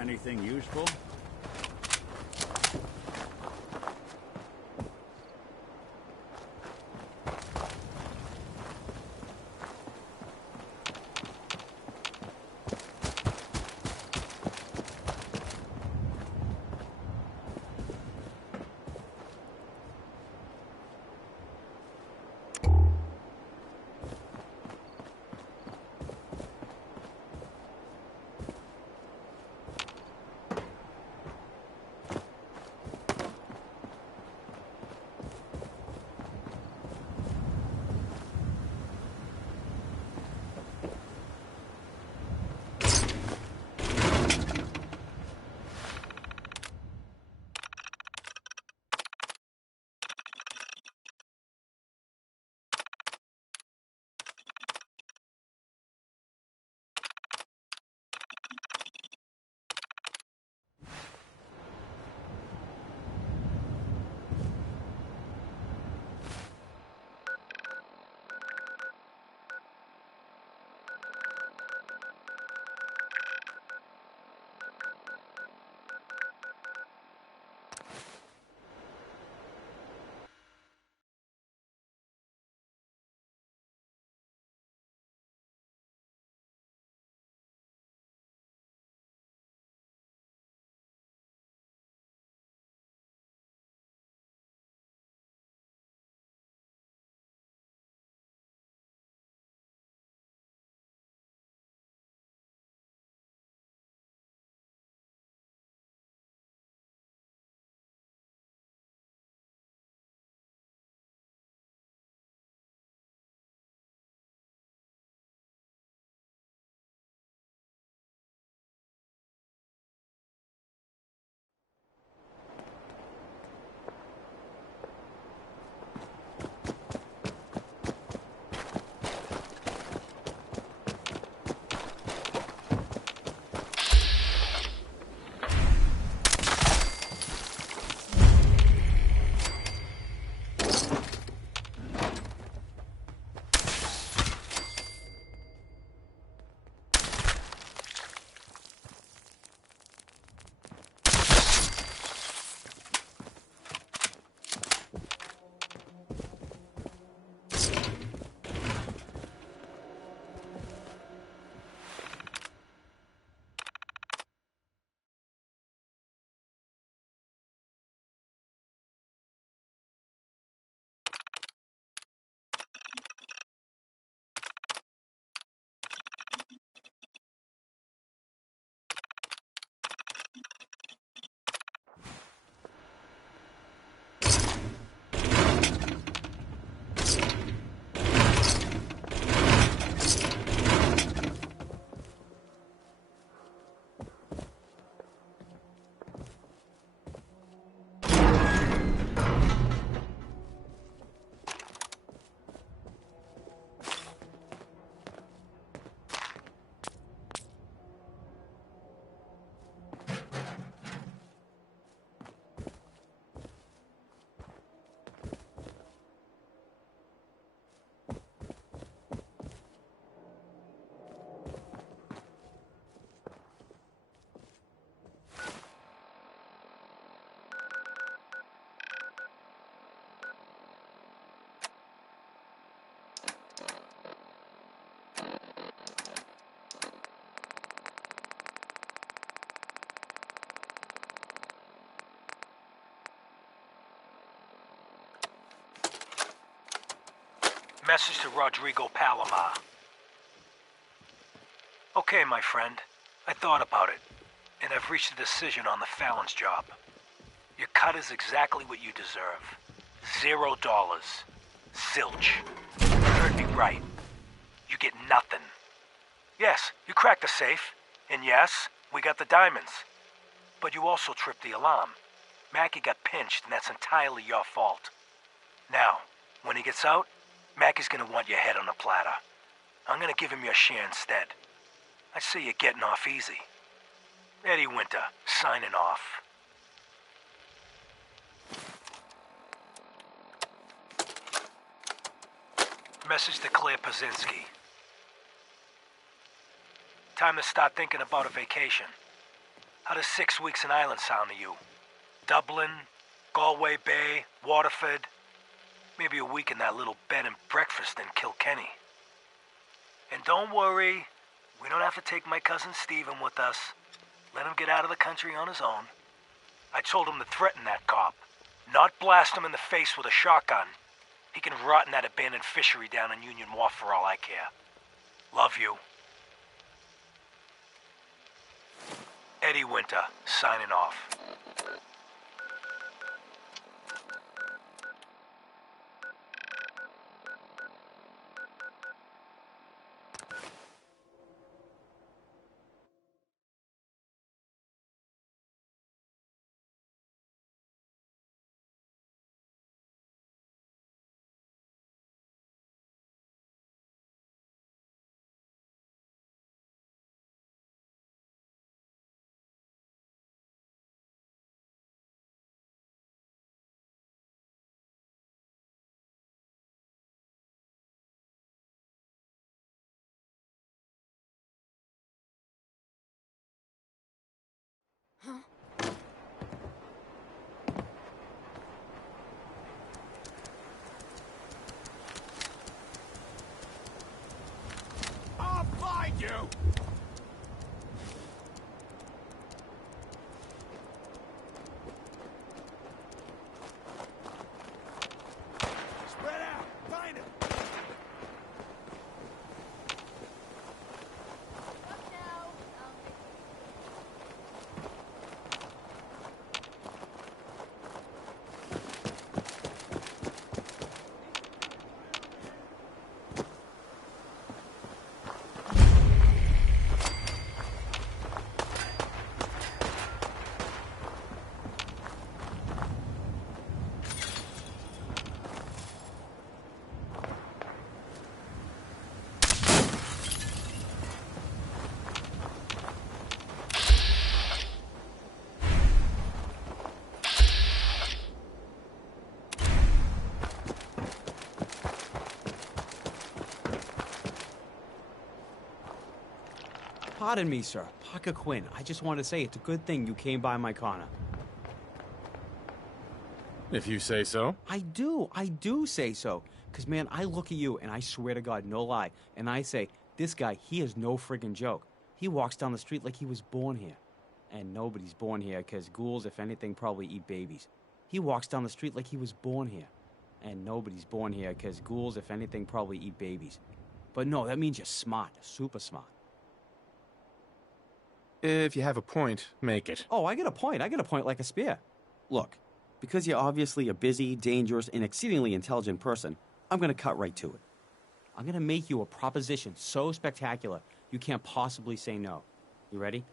Anything useful? Message to Rodrigo Palomar. Okay, my friend. I thought about it, and I've reached a decision on the Fallon's job. Your cut is exactly what you deserve. $0. Zilch. You heard me right. You get nothing. Yes, you cracked the safe, and yes, we got the diamonds. But you also tripped the alarm. Mackie got pinched, and that's entirely your fault. Now, when he gets out, Mackie's gonna want your head on a platter. I'm gonna give him your share instead. I see you're getting off easy. Eddie Winter, signing off. Message to Claire Pazinski. Time to start thinking about a vacation. How does 6 weeks in Ireland sound to you? Dublin, Galway Bay, Waterford. Maybe a week in that little bed and breakfast in Kilkenny. And don't worry, we don't have to take my cousin Stephen with us. Let him get out of the country on his own. I told him to threaten that cop, not blast him in the face with a shotgun. He can rot in that abandoned fishery down in Union Wharf for all I care. Love you. Eddie Winter, signing off. I'll find you! Spread out! Find him! Pardon me, sir. Parker Quinn. I just want to say it's a good thing you came by my corner. If you say so. I do say so. Because, man, I look at you and I swear to God, no lie, and I say, this guy, he is no friggin' joke. He walks down the street like he was born here. And nobody's born here because ghouls, if anything, probably eat babies. He walks down the street like he was born here. And nobody's born here because ghouls, if anything, probably eat babies. But no, that means you're smart, super smart. If you have a point, make it. Oh, I get a point like a spear. Look, because you're obviously a busy, dangerous, and exceedingly intelligent person, I'm going to cut right to it. I'm going to make you a proposition so spectacular you can't possibly say no. You ready?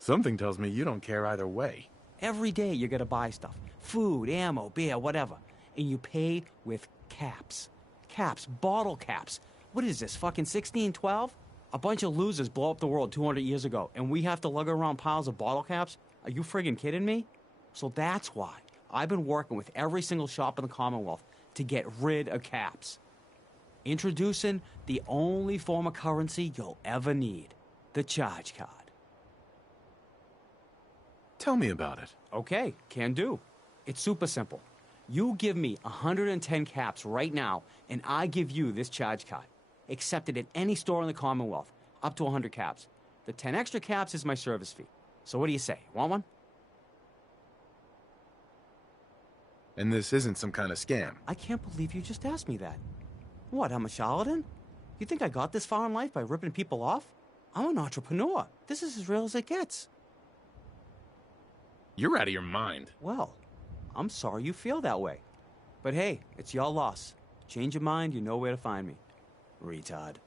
Something tells me you don't care either way. Every day you're going to buy stuff. Food, ammo, beer, whatever. And you pay with caps. Caps, bottle caps. What is this, fucking 1612? A bunch of losers blow up the world 200 years ago, and we have to lug around piles of bottle caps? Are you friggin' kidding me? So that's why I've been working with every single shop in the Commonwealth to get rid of caps. Introducing the only form of currency you'll ever need, the charge card. Tell me about it. Okay, can do. It's super simple. You give me 110 caps right now, and I give you this charge card. Accepted at any store in the Commonwealth, up to 100 caps. The 10 extra caps is my service fee. So what do you say? Want one? And this isn't some kind of scam. I can't believe you just asked me that. What, I'm a charlatan? You think I got this far in life by ripping people off? I'm an entrepreneur. This is as real as it gets. You're out of your mind. Well, I'm sorry you feel that way. But hey, it's your loss. Change your mind, you know where to find me. Retard.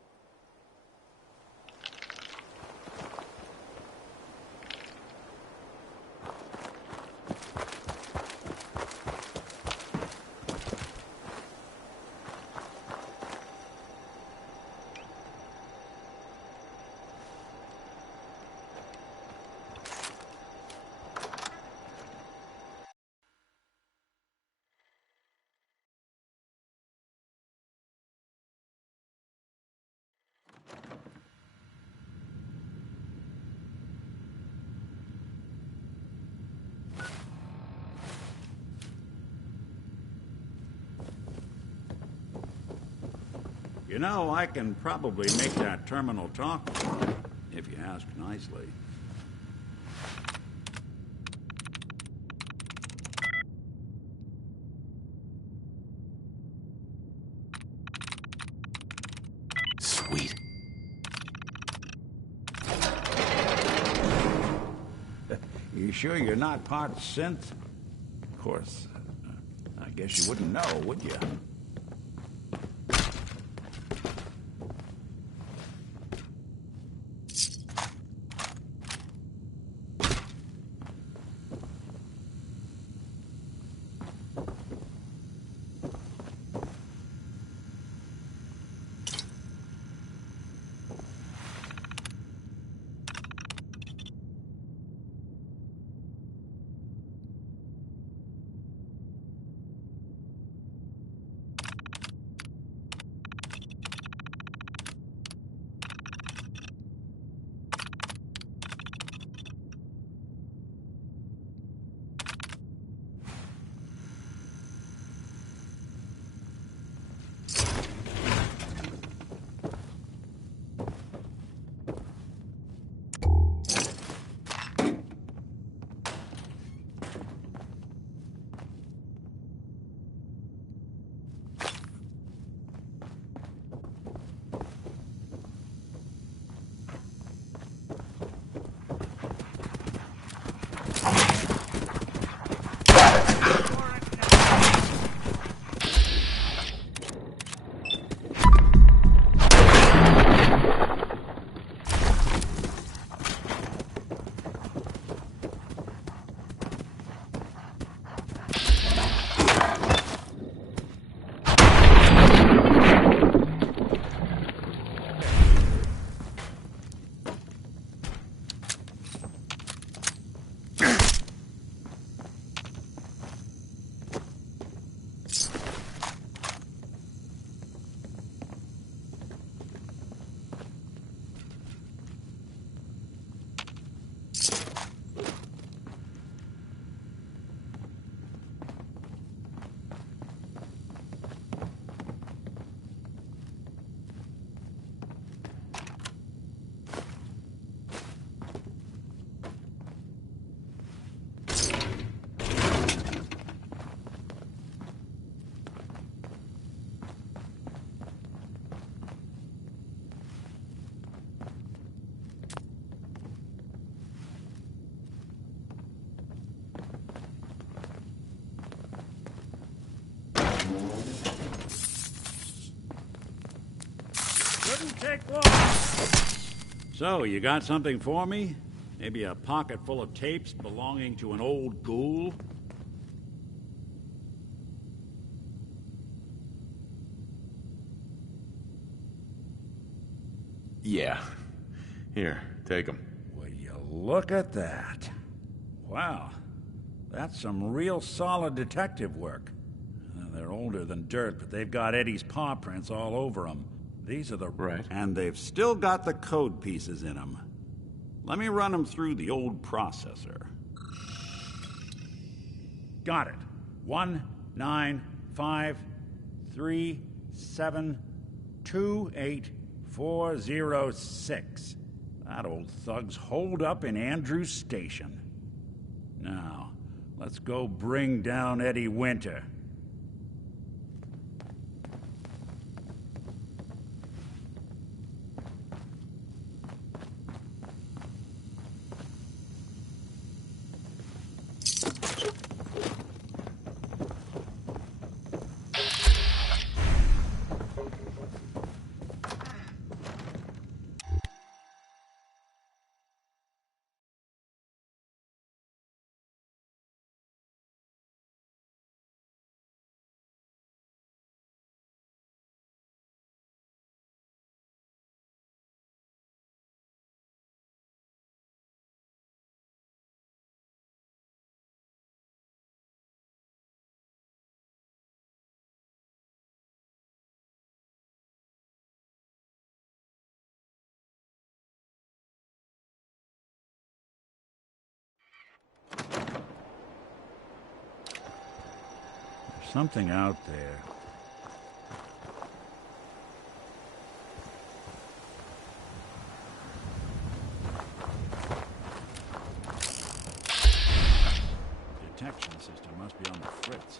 know, I can probably make that terminal talk if you ask nicely. Sweet. You sure you're not part synth? Of course, I guess you wouldn't know, would you? Couldn't take long. So, you got something for me? Maybe a pocket full of tapes belonging to an old ghoul? Yeah. Here, take them. Will you look at that? Wow. That's some real solid detective work. They're older than dirt, but they've got Eddie's paw prints all over them. These are the... Right. And they've still got the code pieces in them. Let me run them through the old processor. Got it. 19553728406. That old thug's holed up in Andrews Station. Now, let's go bring down Eddie Winter. Something out there. detection system must be on the fritz.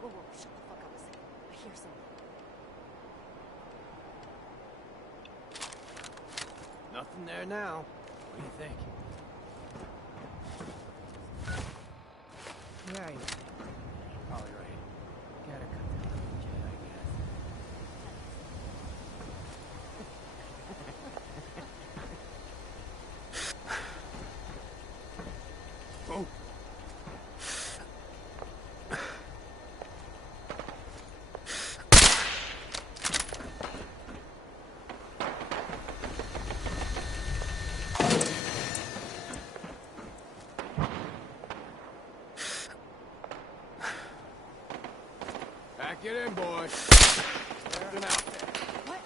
Whoa, whoa, shut the fuck up a second. I hear something. Nothing there now. What do you think? Yeah, you're probably right. Gotta cut down on the jet, I guess. Oh. Back it in, boys. There's an out there. What?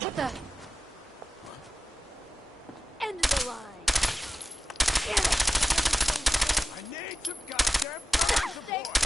What the? End of the line. Damn it! I need some goddamn fire support!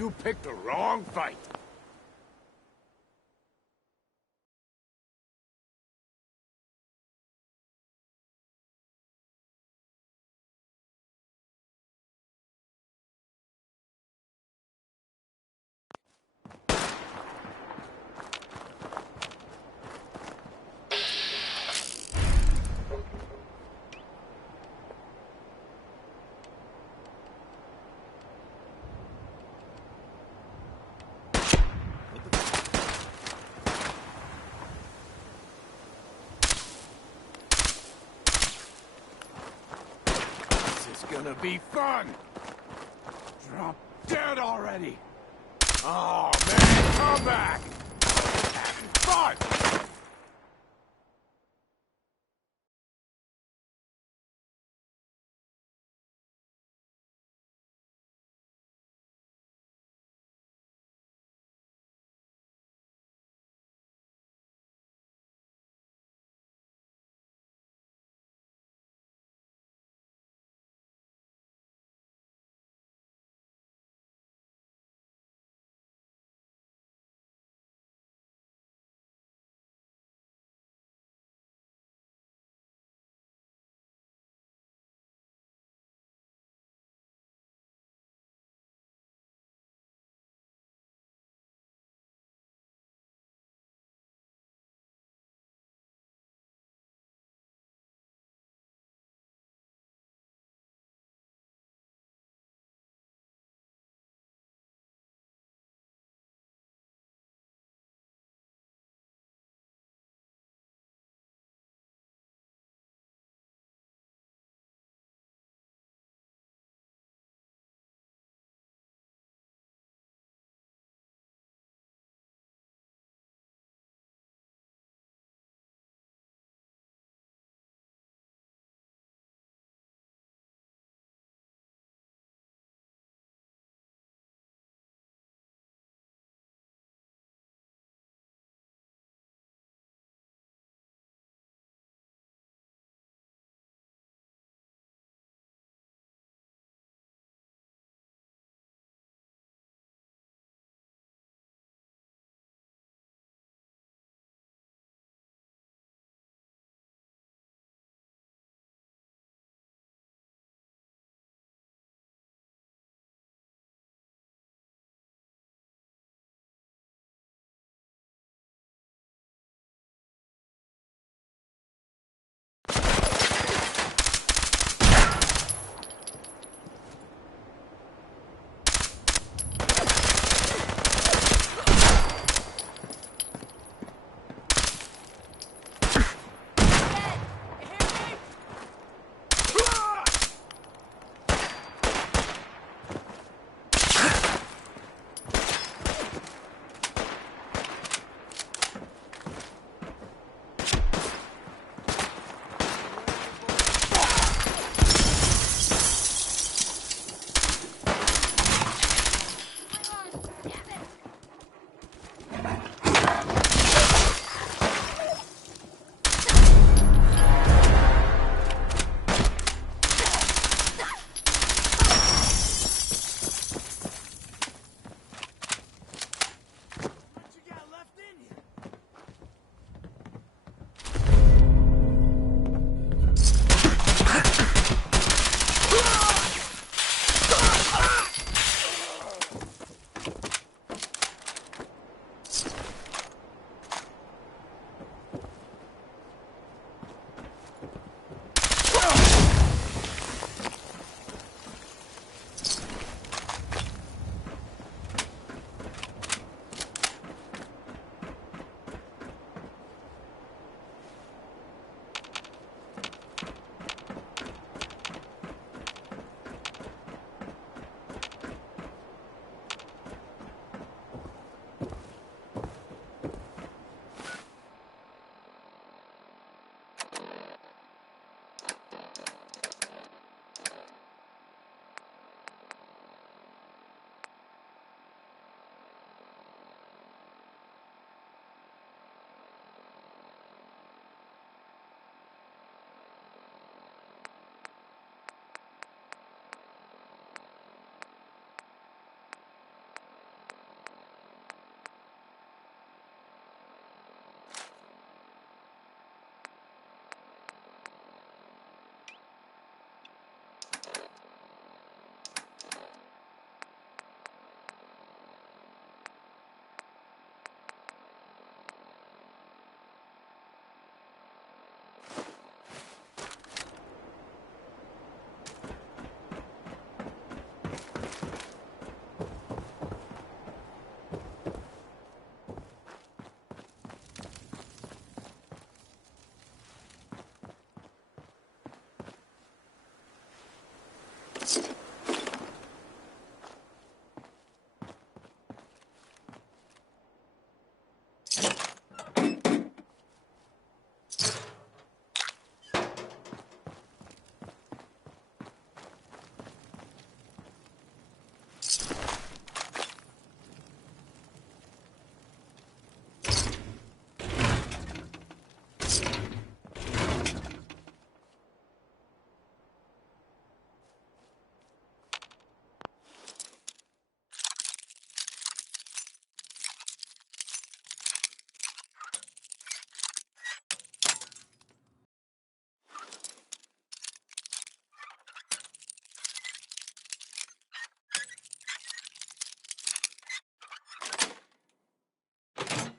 You picked the wrong fight. This is gonna be fun. Drop dead already. Oh man, come back. Fun.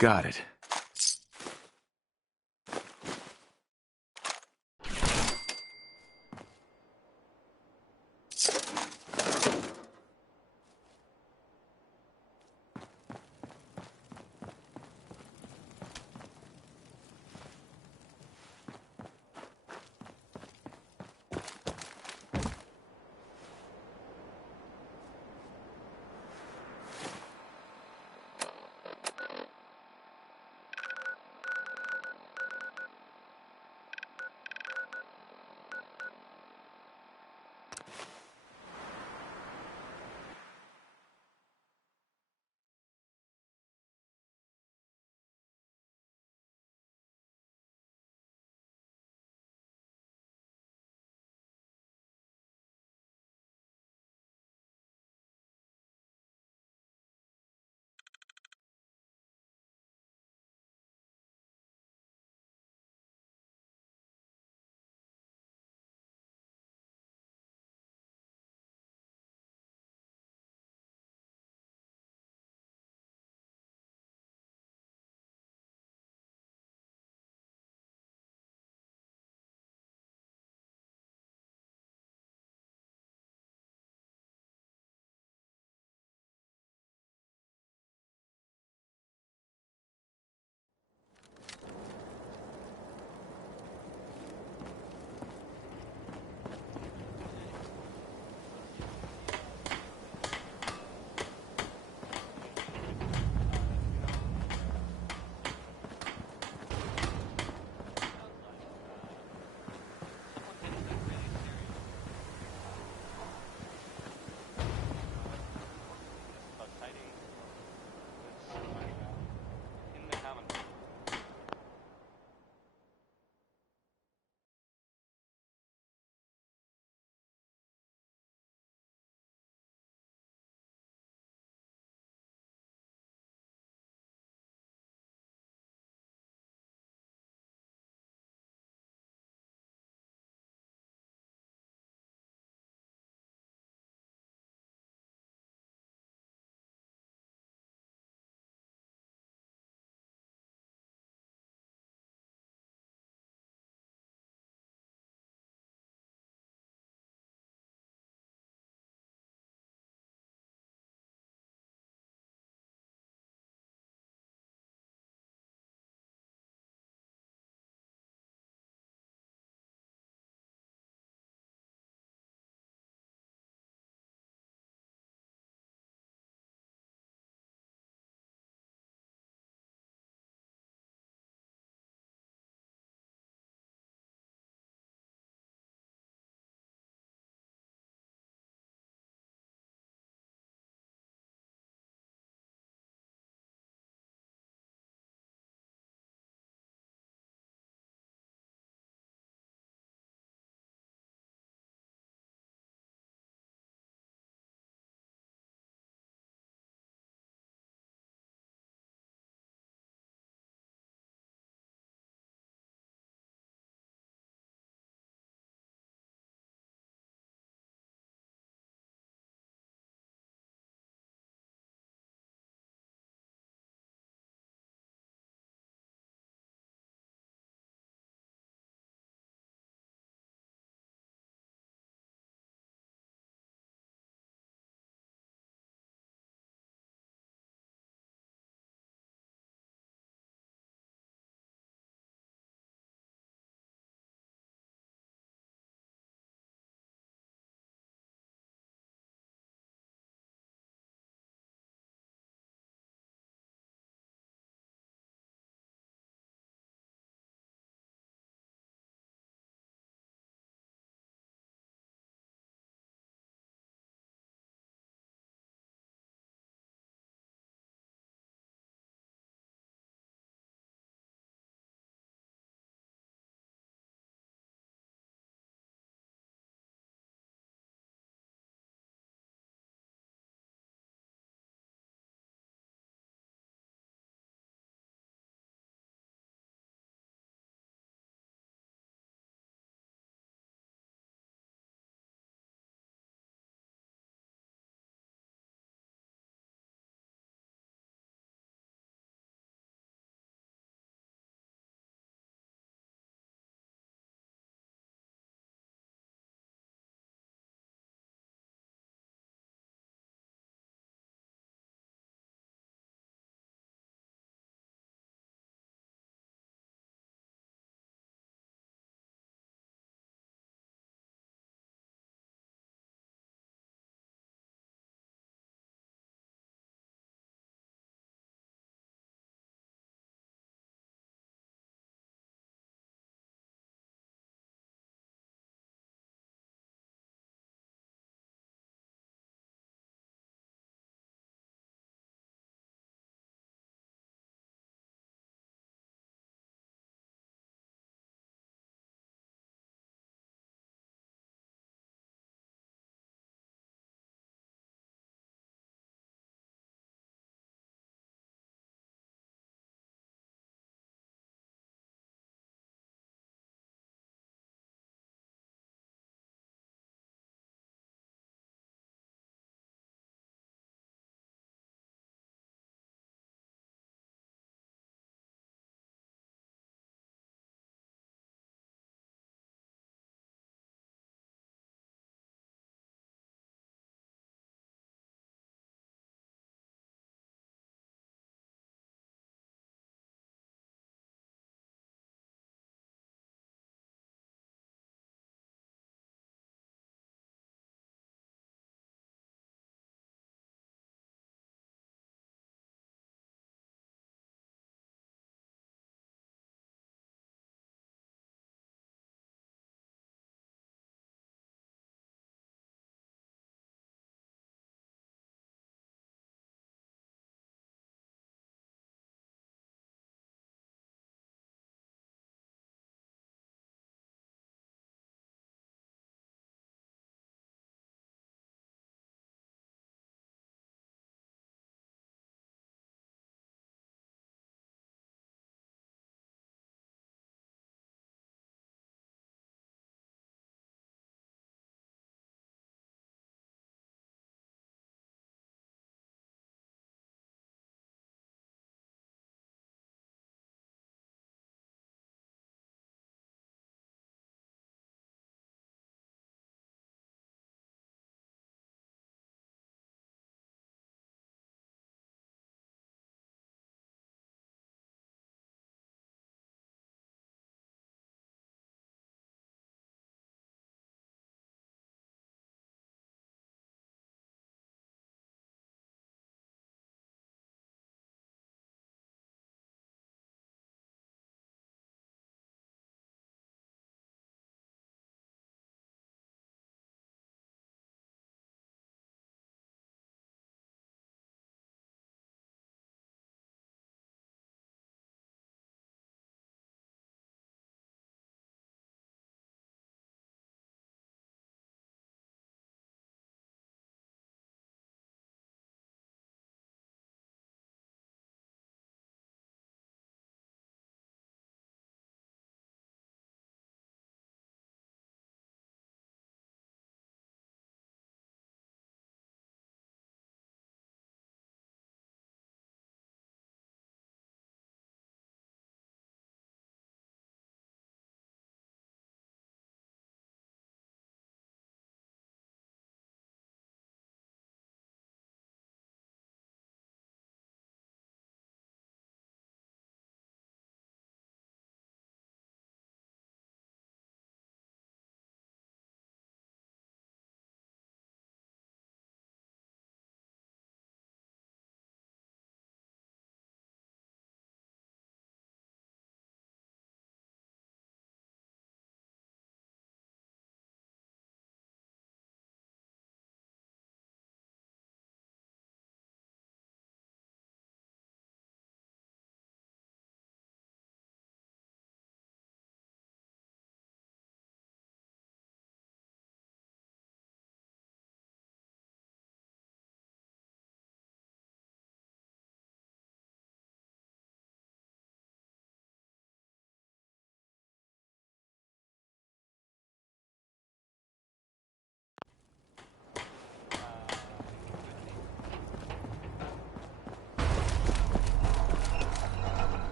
Got it.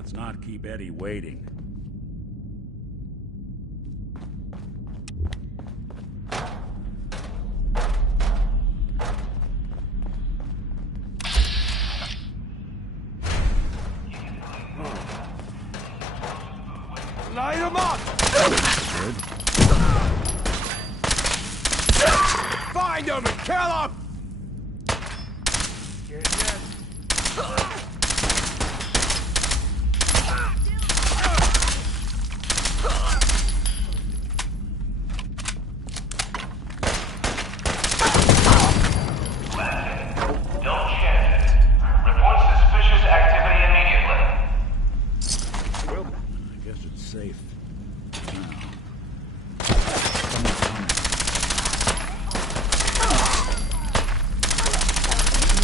Let's not keep Eddie waiting. Light him up! Good. Find him and kill him! Don't change it. Report suspicious activity immediately. I guess it's safe.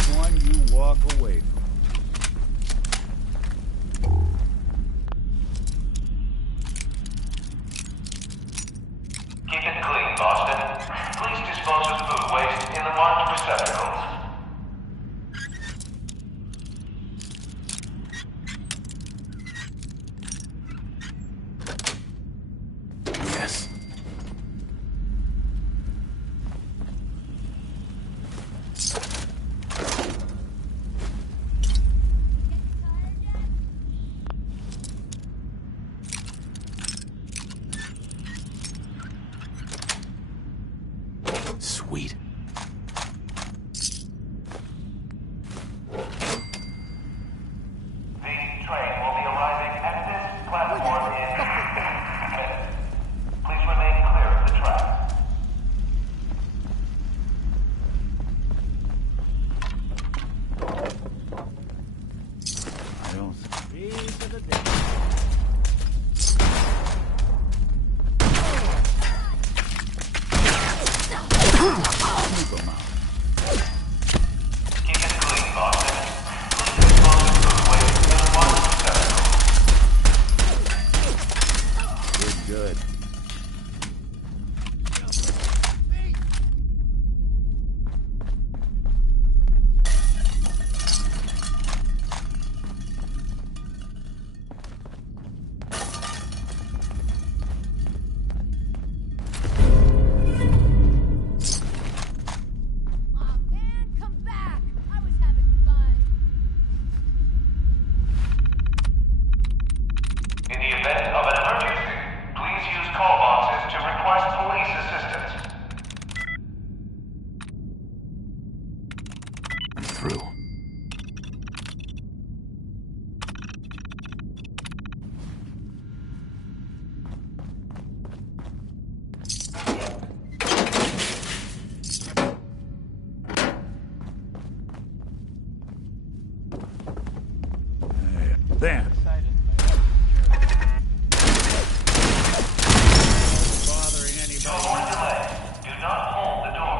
Anyone you walk away from. Keep it clean, Boston. Please dispose of food waste in the marked receptacles. Yes. Sweet. The train will be arriving at this platform in 10 minutes. Please remain clear of the track. I don't think. Piece of the day. Snoop 'em out. Keep it clean, Boston. Please dispose of food waste in the marked receptacles. Good. Aw, man, come back! I was having fun. In the event of an emergency, please use call boxes to request police assistance. I'm through. There. Bothering No anybody. more delay. Do not hold the door.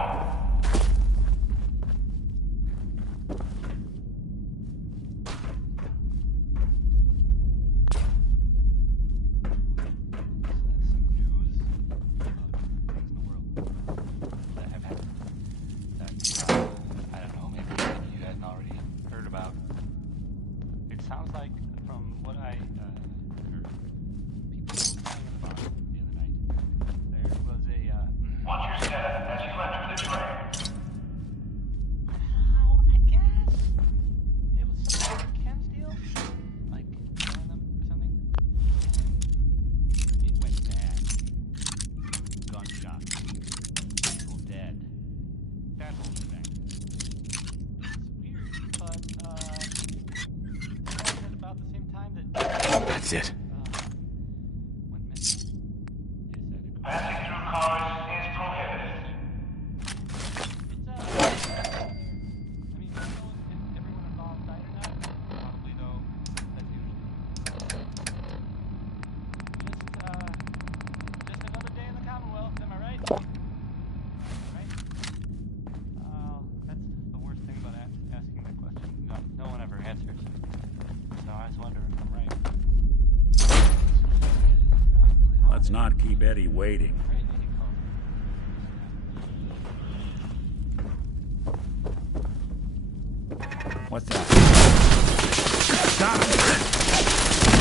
some news about things in the world that have happened that I don't know, maybe you hadn't already heard about. It sounds like, from what I heard, people playing in the bar the other night, there was a Watch your step as you enter the train. I guess it was some sort of chem deal, like killing them or something. And it went bad. Gunshot. People dead. That whole thing. It's weird, but at about the same time that That's it. went missing. They said it Passing through cars is prohibited. It's, I mean, I don't know if everyone involved died or not. Probably, though, that's usually. Just another day in the Commonwealth, am I right? Right? That's the worst thing about asking that question. No one ever answers. So I just wonder if I'm right. Let's not keep Eddie waiting. What's that? Stop!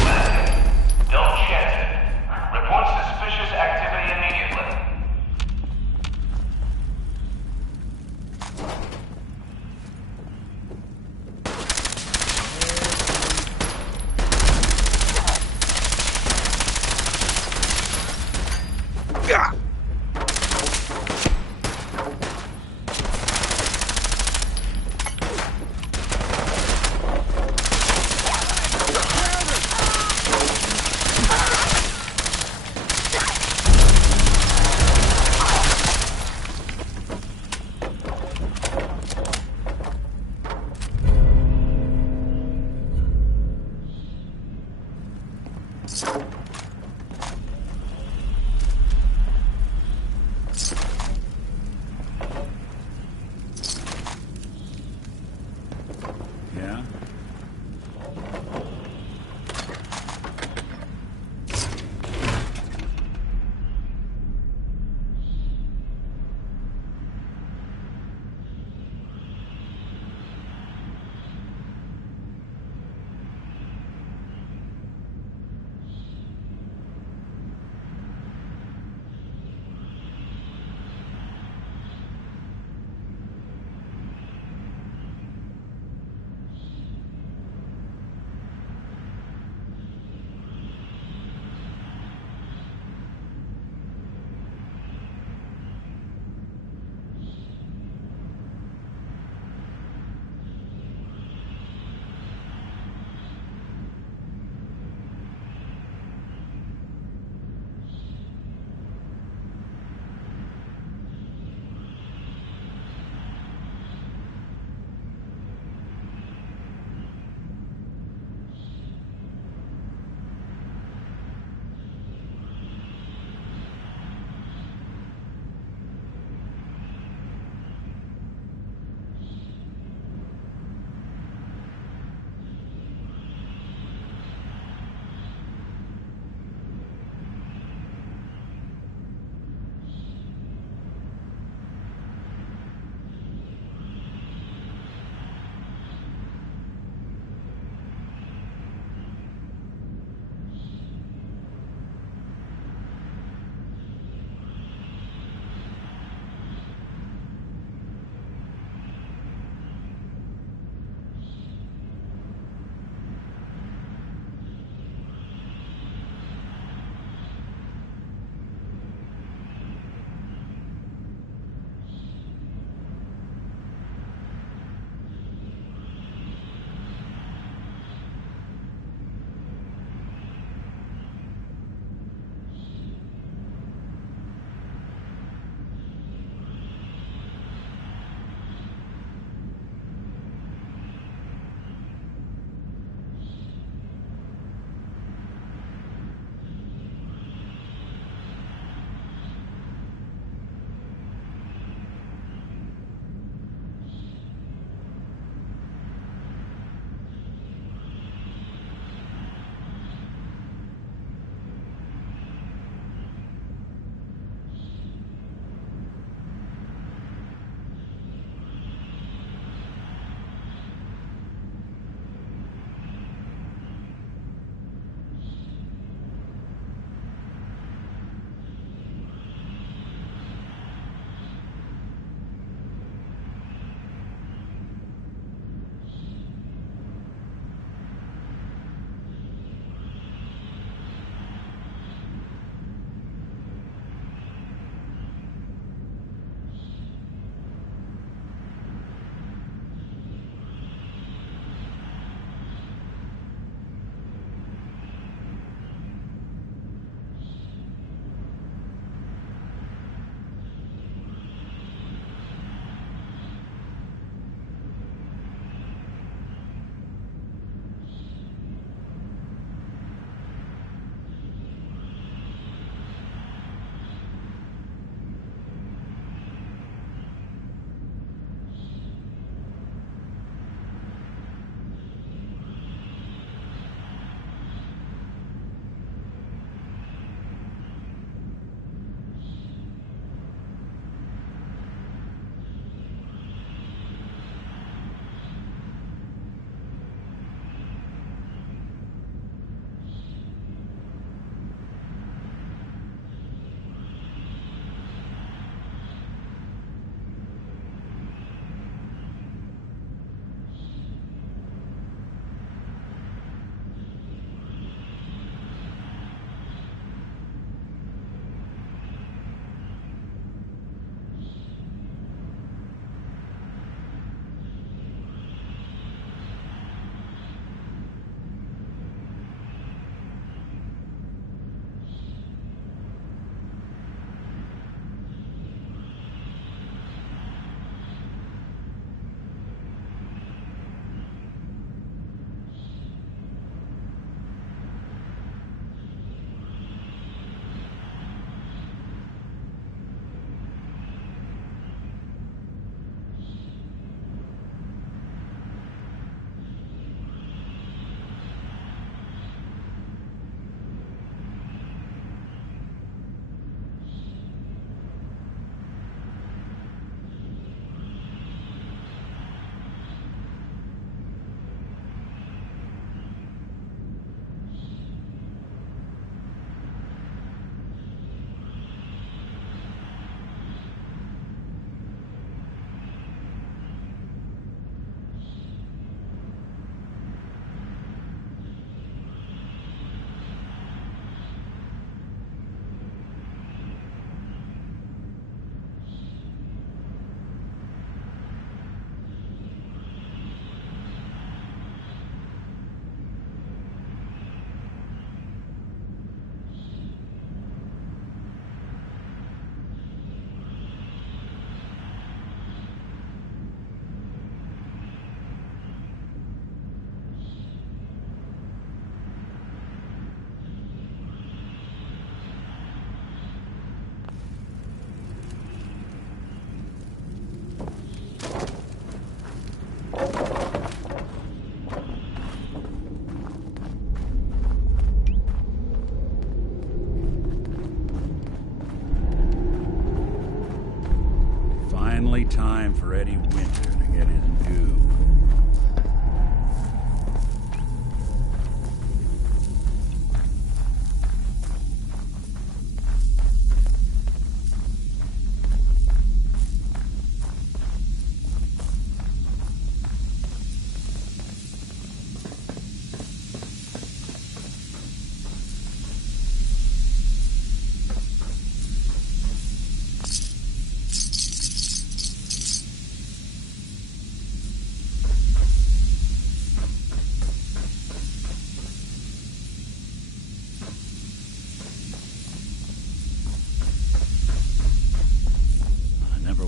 finally time for Eddie Winter to get his due.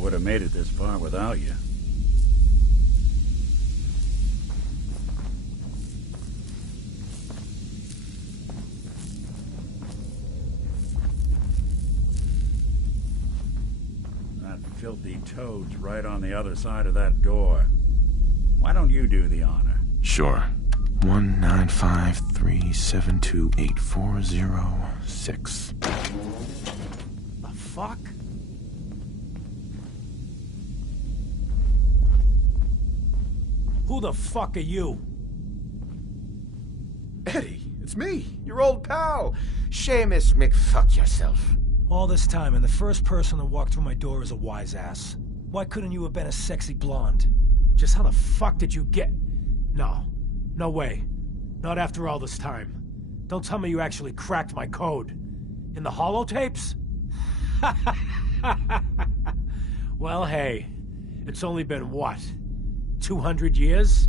Would have made it this far without you. That filthy toad's right on the other side of that door. Why don't you do the honor? Sure. 19537284006. The fuck? Who the fuck are you? Eddie, it's me, your old pal, Seamus McFuck yourself. All this time, and the first person to walk through my door is a wise ass. Why couldn't you have been a sexy blonde? Just how the fuck did you get... No. No way. Not after all this time. Don't tell me you actually cracked my code. In the holotapes? Well, hey. It's only been what? 200 years?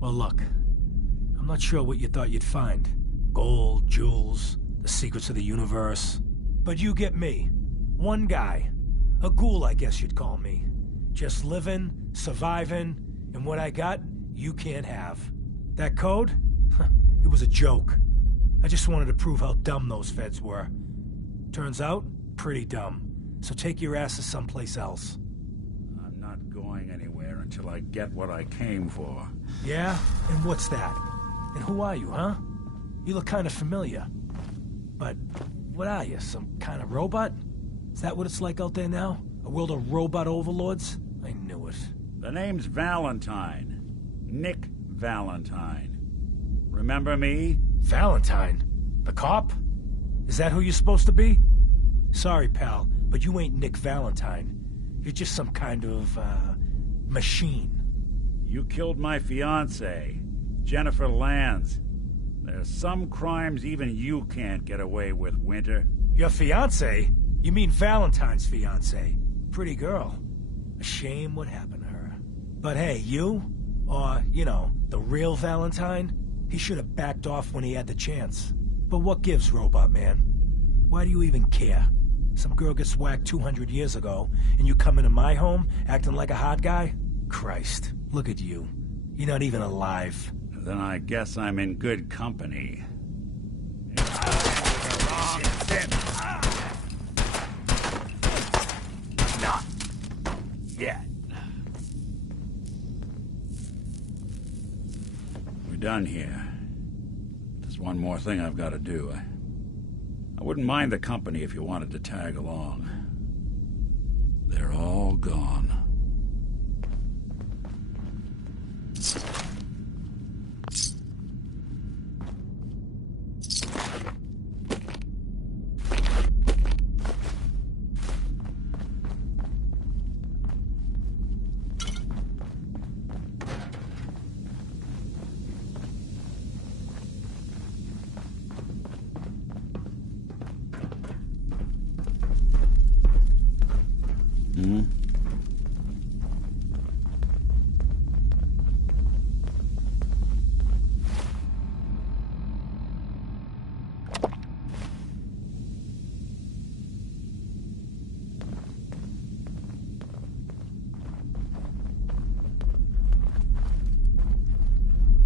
Well, look. I'm not sure what you thought you'd find. Gold, jewels, the secrets of the universe. But you get me. One guy. A ghoul, I guess you'd call me. Just living, surviving, and what I got, you can't have. That code? It was a joke. I just wanted to prove how dumb those feds were. Turns out, pretty dumb. So take your asses someplace else. I'm not going anywhere until I get what I came for. Yeah? And what's that? And who are you, huh? You look kind of familiar. But what are you, some kind of robot? Is that what it's like out there now? A world of robot overlords? I knew it. The name's Valentine. Nick Valentine. Remember me? Valentine? The cop? Is that who you're supposed to be? Sorry, pal, but you ain't Nick Valentine. You're just some kind of, machine. You killed my fiancée, Jennifer Lands. There's some crimes even you can't get away with, Winter. Your fiancée? You mean Valentine's fiancée? Pretty girl. A shame what happened to her. But hey, you? Or, you know, the real Valentine? He should have backed off when he had the chance. But what gives, Robot Man? Why do you even care? Some girl gets whacked 200 years ago, and you come into my home acting like a hot guy? Christ, look at you. You're not even alive. Then I guess I'm in good company. Not yet. We're done here. There's one more thing I've got to do. I wouldn't mind the company if you wanted to tag along. They're all gone.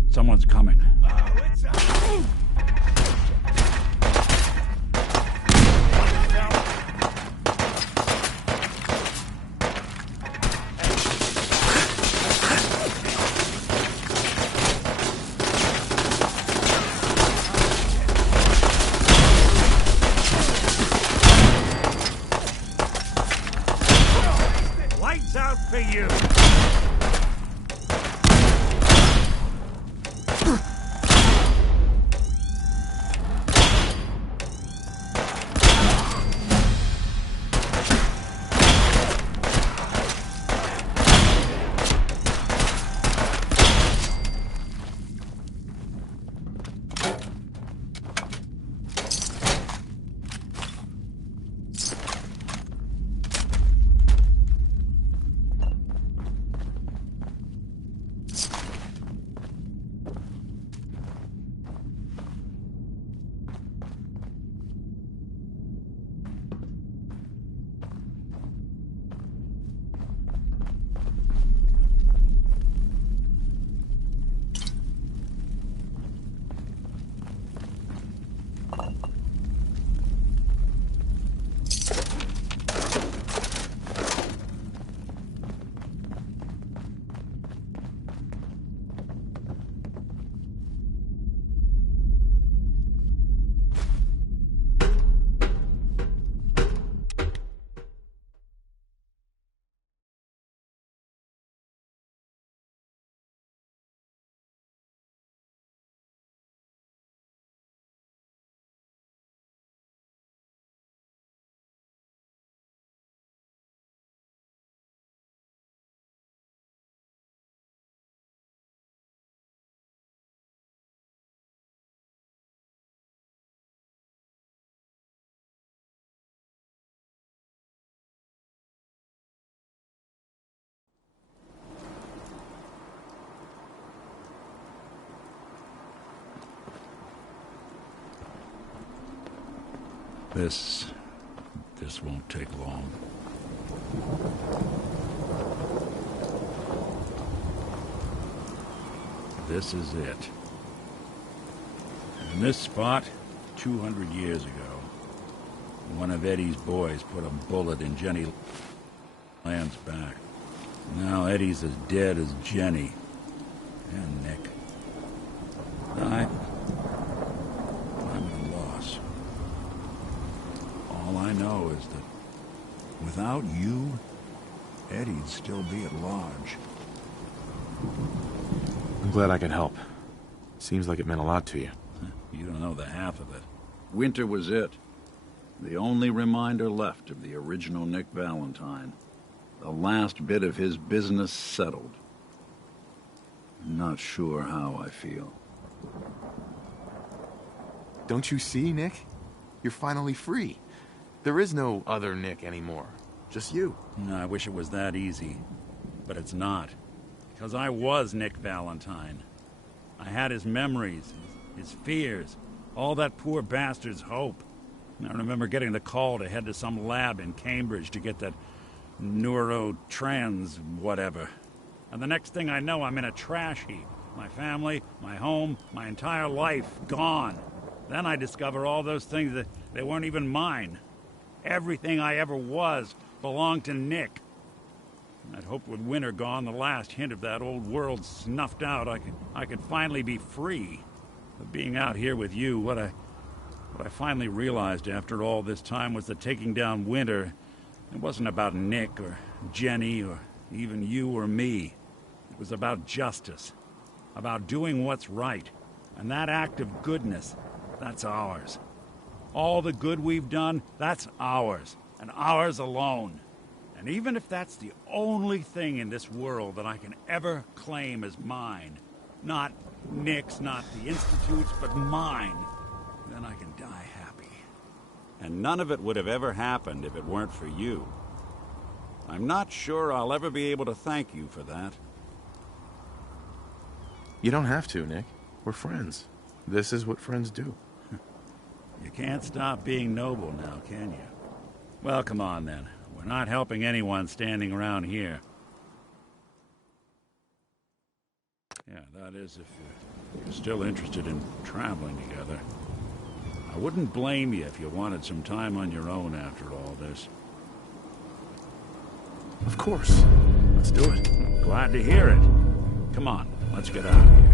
Someone's coming. for you! This won't take long. This is it. In this spot, 200 years ago, one of Eddie's boys put a bullet in Jenny Land's back. Now Eddie's as dead as Jenny. And Nick. I'm at a loss. All I know is that without you, Eddie'd still be at large. I'm glad I could help. Seems like it meant a lot to you. You don't know the half of it. Winter was it. The only reminder left of the original Nick Valentine. The last bit of his business settled. I'm not sure how I feel. Don't you see, Nick? You're finally free. There is no other Nick anymore. Just you. I wish it was that easy. But it's not. Because I was Nick Valentine. I had his memories, his fears, all that poor bastard's hope. I remember getting the call to head to some lab in Cambridge to get that neurotrans whatever. And the next thing I know, I'm in a trash heap. My family, my home, my entire life gone. Then I discover all those things that they weren't even mine. Everything I ever was belonged to Nick. I'd hoped with winter gone, the last hint of that old world snuffed out, I could finally be free. But being out here with you, what I finally realized after all this time was that taking down Winter, it wasn't about Nick or Jenny or even you or me. It was about justice, about doing what's right. And that act of goodness, that's ours. All the good we've done, that's ours, and ours alone. And even if that's the only thing in this world that I can ever claim as mine, not Nick's, not the Institute's, but mine, then I can die happy. And none of it would have ever happened if it weren't for you. I'm not sure I'll ever be able to thank you for that. You don't have to, Nick. We're friends. This is what friends do. You can't stop being noble now, can you? Well, come on then. We're not helping anyone standing around here. Yeah, that is if you're still interested in traveling together. I wouldn't blame you if you wanted some time on your own after all this. Of course. Let's do it. I'm glad to hear it. Come on, let's get out of here.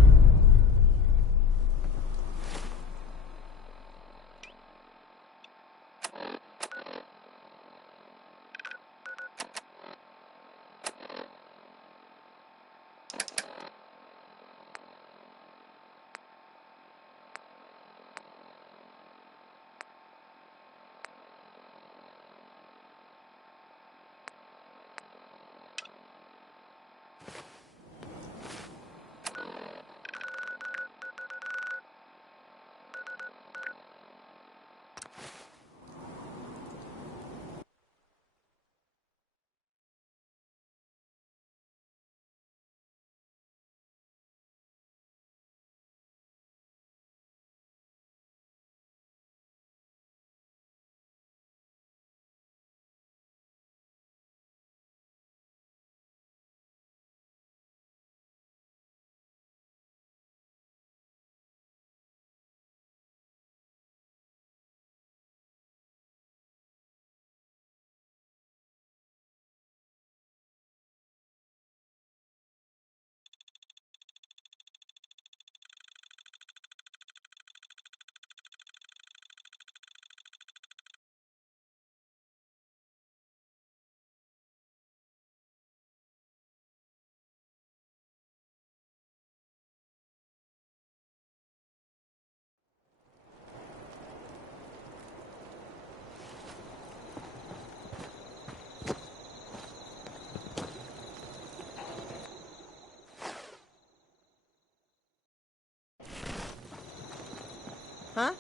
Huh?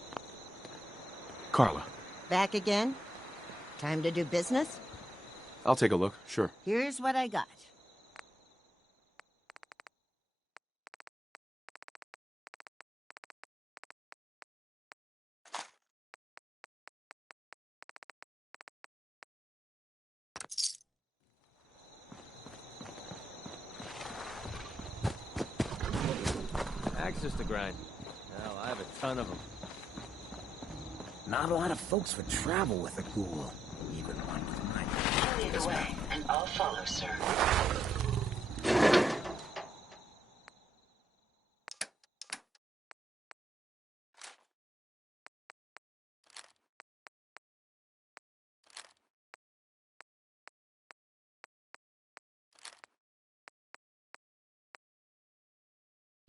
Carla. Back again? Time to do business? I'll take a look, sure. Here's what I got. Axes to grind. Hell, I have a ton of them. Not a lot of folks would travel with a ghoul. Even one with mine. Lead the way, and I'll follow, sir.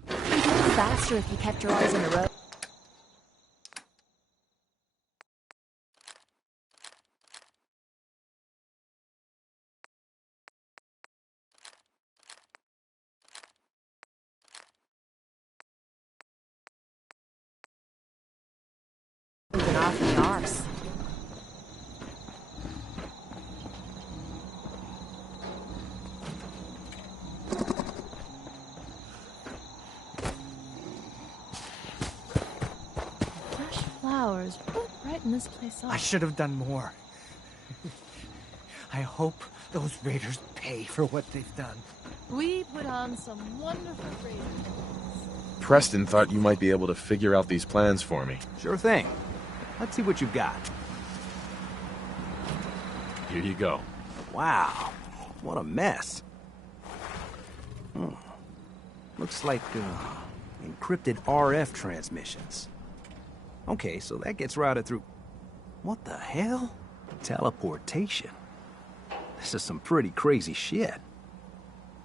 You'd move faster if you kept your eyes on the road. Moving off the arse. Fresh flowers. What brighten this place up? I should have done more. I hope those raiders pay for what they've done. We put on some wonderful raiders. Preston thought you might be able to figure out these plans for me. Sure thing. Let's see what you've got. Here you go. Wow. What a mess. Looks like encrypted RF transmissions. Okay, so that gets routed through... What the hell? Teleportation. This is some pretty crazy shit.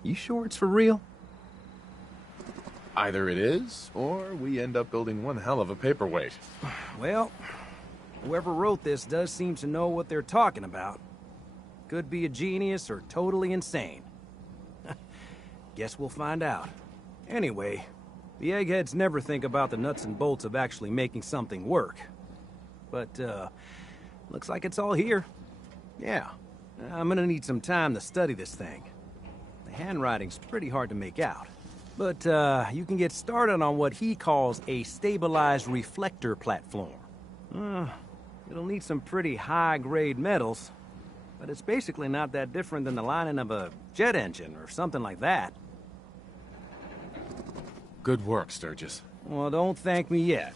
You sure it's for real? Either it is, or we end up building one hell of a paperweight. Well, whoever wrote this does seem to know what they're talking about. Could be a genius or totally insane. Guess we'll find out. Anyway, the eggheads never think about the nuts and bolts of actually making something work. But, looks like it's all here. Yeah, I'm gonna need some time to study this thing. The handwriting's pretty hard to make out. But, you can get started on what he calls a stabilized reflector platform. It'll need some pretty high-grade metals, but it's basically not that different than the lining of a jet engine or something like that. Good work, Sturgis. Well, don't thank me yet.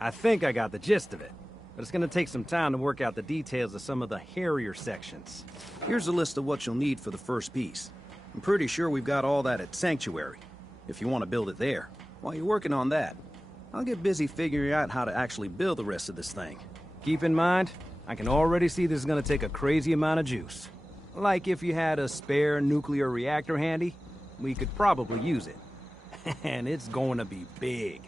I think I got the gist of it, but it's gonna take some time to work out the details of some of the hairier sections. Here's a list of what you'll need for the first piece. I'm pretty sure we've got all that at Sanctuary, if you want to build it there. While you're working on that, I'll get busy figuring out how to actually build the rest of this thing. Keep in mind, I can already see this is gonna take a crazy amount of juice. Like if you had a spare nuclear reactor handy, we could probably use it. And it's going to be big.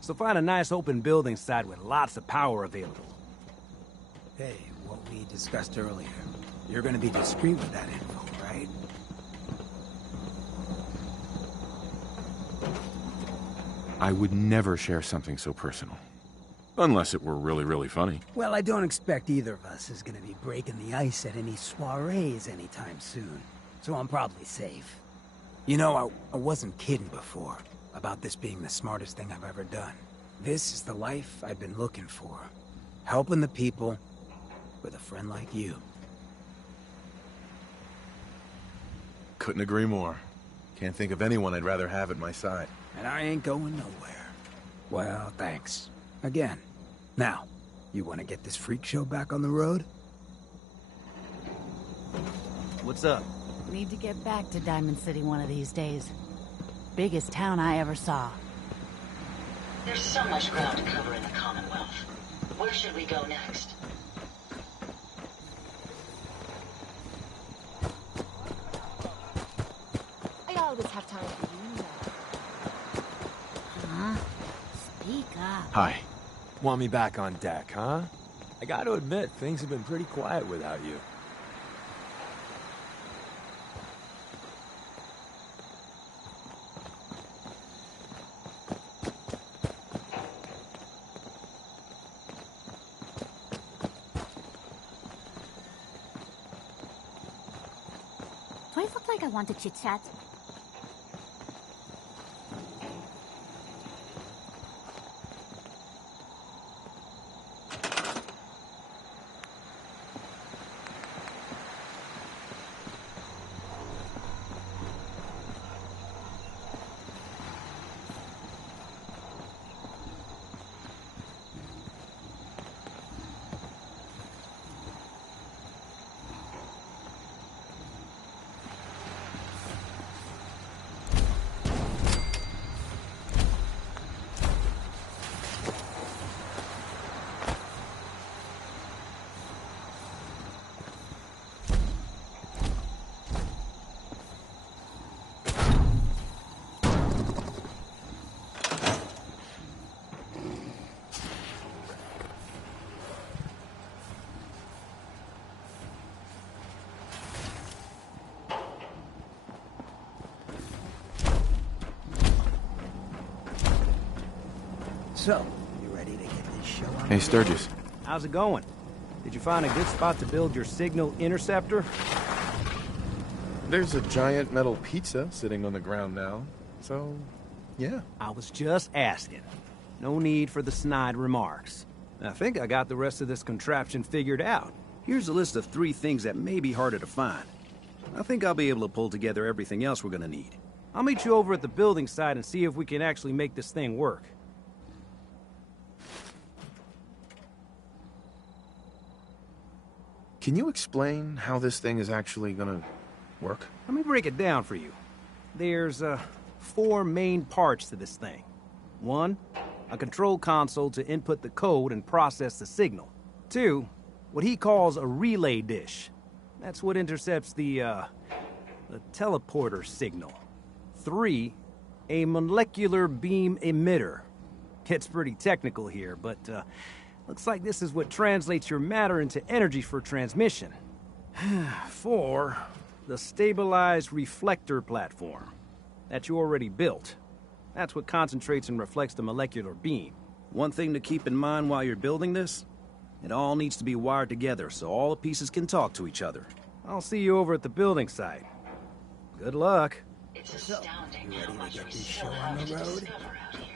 So find a nice open building site with lots of power available. Hey, what we discussed earlier. You're gonna be discreet with that info, right? I would never share something so personal. Unless it were really, really funny. Well, I don't expect either of us is gonna be breaking the ice at any soirees anytime soon. So I'm probably safe. You know, I wasn't kidding before about this being the smartest thing I've ever done. This is the life I've been looking for. Helping the people with a friend like you. Couldn't agree more. Can't think of anyone I'd rather have at my side. And I ain't going nowhere. Well, thanks. Again. Now, you want to get this freak show back on the road? What's up? Need to get back to Diamond City one of these days. Biggest town I ever saw. There's so much ground to cover in the Commonwealth. Where should we go next? I always have time for you. Huh? Speak up. Hi. Want me back on deck, huh? I gotta admit, things have been pretty quiet without you. Not like I want to chit-chat. So, you ready to get this show on? Hey, Sturgis. How's it going? Did you find a good spot to build your signal interceptor? There's a giant metal pizza sitting on the ground now, so yeah. I was just asking. No need for the snide remarks. I think I got the rest of this contraption figured out. Here's a list of 3 things that may be harder to find. I think I'll be able to pull together everything else we're gonna need. I'll meet you over at the building site and see if we can actually make this thing work. Can you explain how this thing is actually gonna work? Let me break it down for you. There's 4 main parts to this thing. 1, a control console to input the code and process the signal. 2, what he calls a relay dish. That's what intercepts the teleporter signal. 3, a molecular beam emitter. Gets pretty technical here, but looks like this is what translates your matter into energy for transmission. 4, the stabilized reflector platform that you already built. That's what concentrates and reflects the molecular beam. One thing to keep in mind while you're building this, it all needs to be wired together so all the pieces can talk to each other. I'll see you over at the building site. Good luck. It's astounding You how ready much to get we this still show on have the to road? discover out here.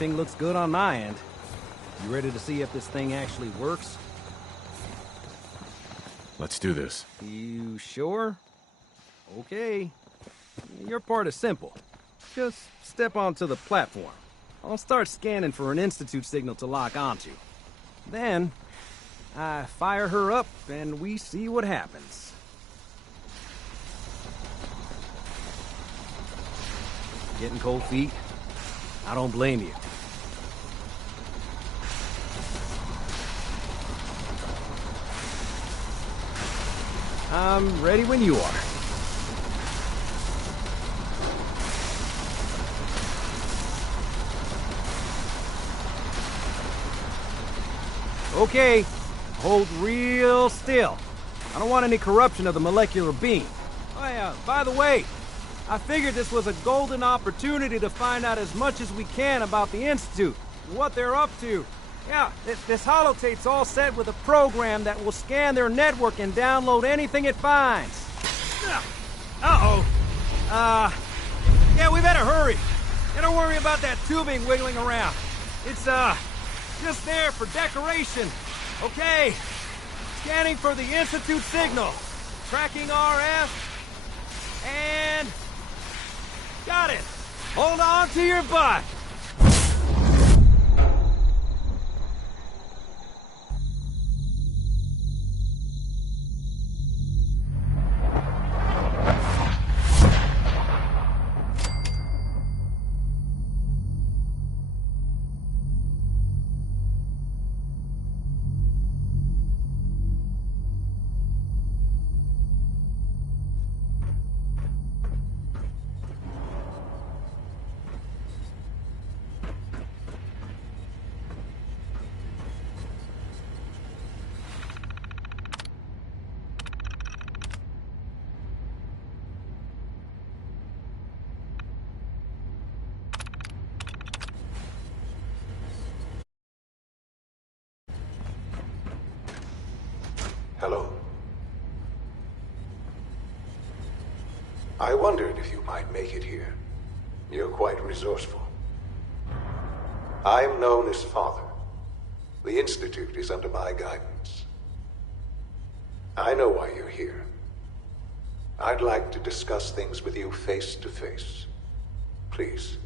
Everything looks good on my end. You ready to see if this thing actually works? Let's do this. You sure? Okay. Your part is simple. Just step onto the platform. I'll start scanning for an Institute signal to lock onto. Then, I fire her up and we see what happens. Getting cold feet? I don't blame you. I'm ready when you are. Okay, hold real still. I don't want any corruption of the molecular beam. Oh yeah, by the way, I figured this was a golden opportunity to find out as much as we can about the Institute, what they're up to. Yeah, this holotape's all set with a program that will scan their network and download anything it finds. Uh-oh. Yeah, we better hurry. And don't worry about that tubing wiggling around. It's, just there for decoration. Okay. Scanning for the Institute signal. Tracking RF. And... got it. Hold on to your butt. Hello. I wondered if you might make it here. You're quite resourceful. I'm known as Father. The Institute is under my guidance. I know why you're here. I'd like to discuss things with you face to face. Please,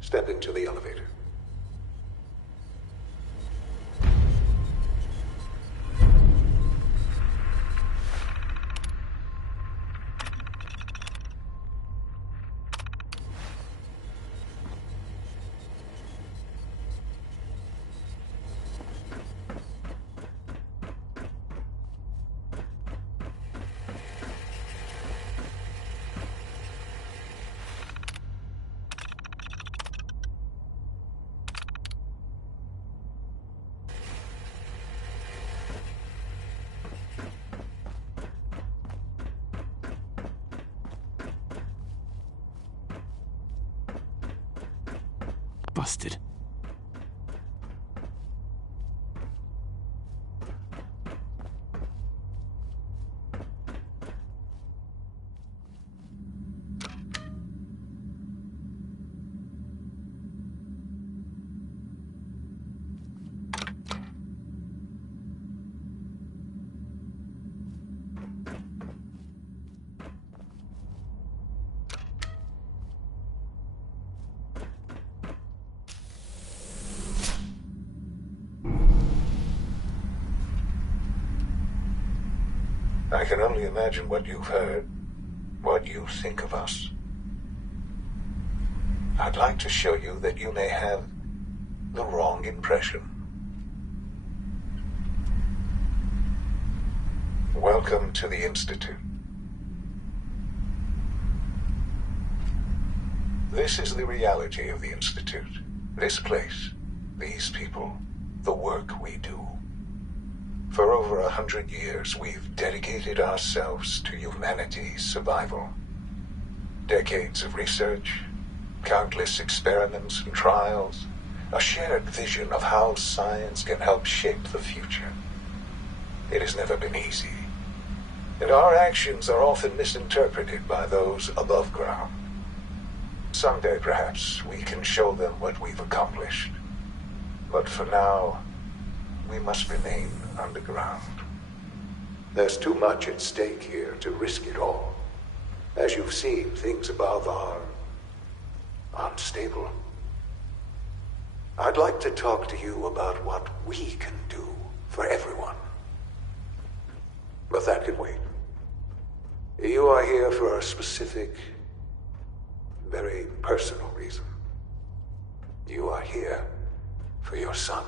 step into the elevator. Busted. I can only imagine what you've heard, what you think of us. I'd like to show you that you may have the wrong impression. Welcome to the Institute. This is the reality of the Institute. This place, these people, the work we do. For over 100 years, we've dedicated ourselves to humanity's survival. Decades of research, countless experiments and trials, a shared vision of how science can help shape the future. It has never been easy, and our actions are often misinterpreted by those above ground. Someday, perhaps, we can show them what we've accomplished. But for now, we must remain underground. There's too much at stake here to risk it all. As you've seen, things above are unstable. I'd like to talk to you about what we can do for everyone. But that can wait. You are here for a specific, very personal reason. You are here for your son.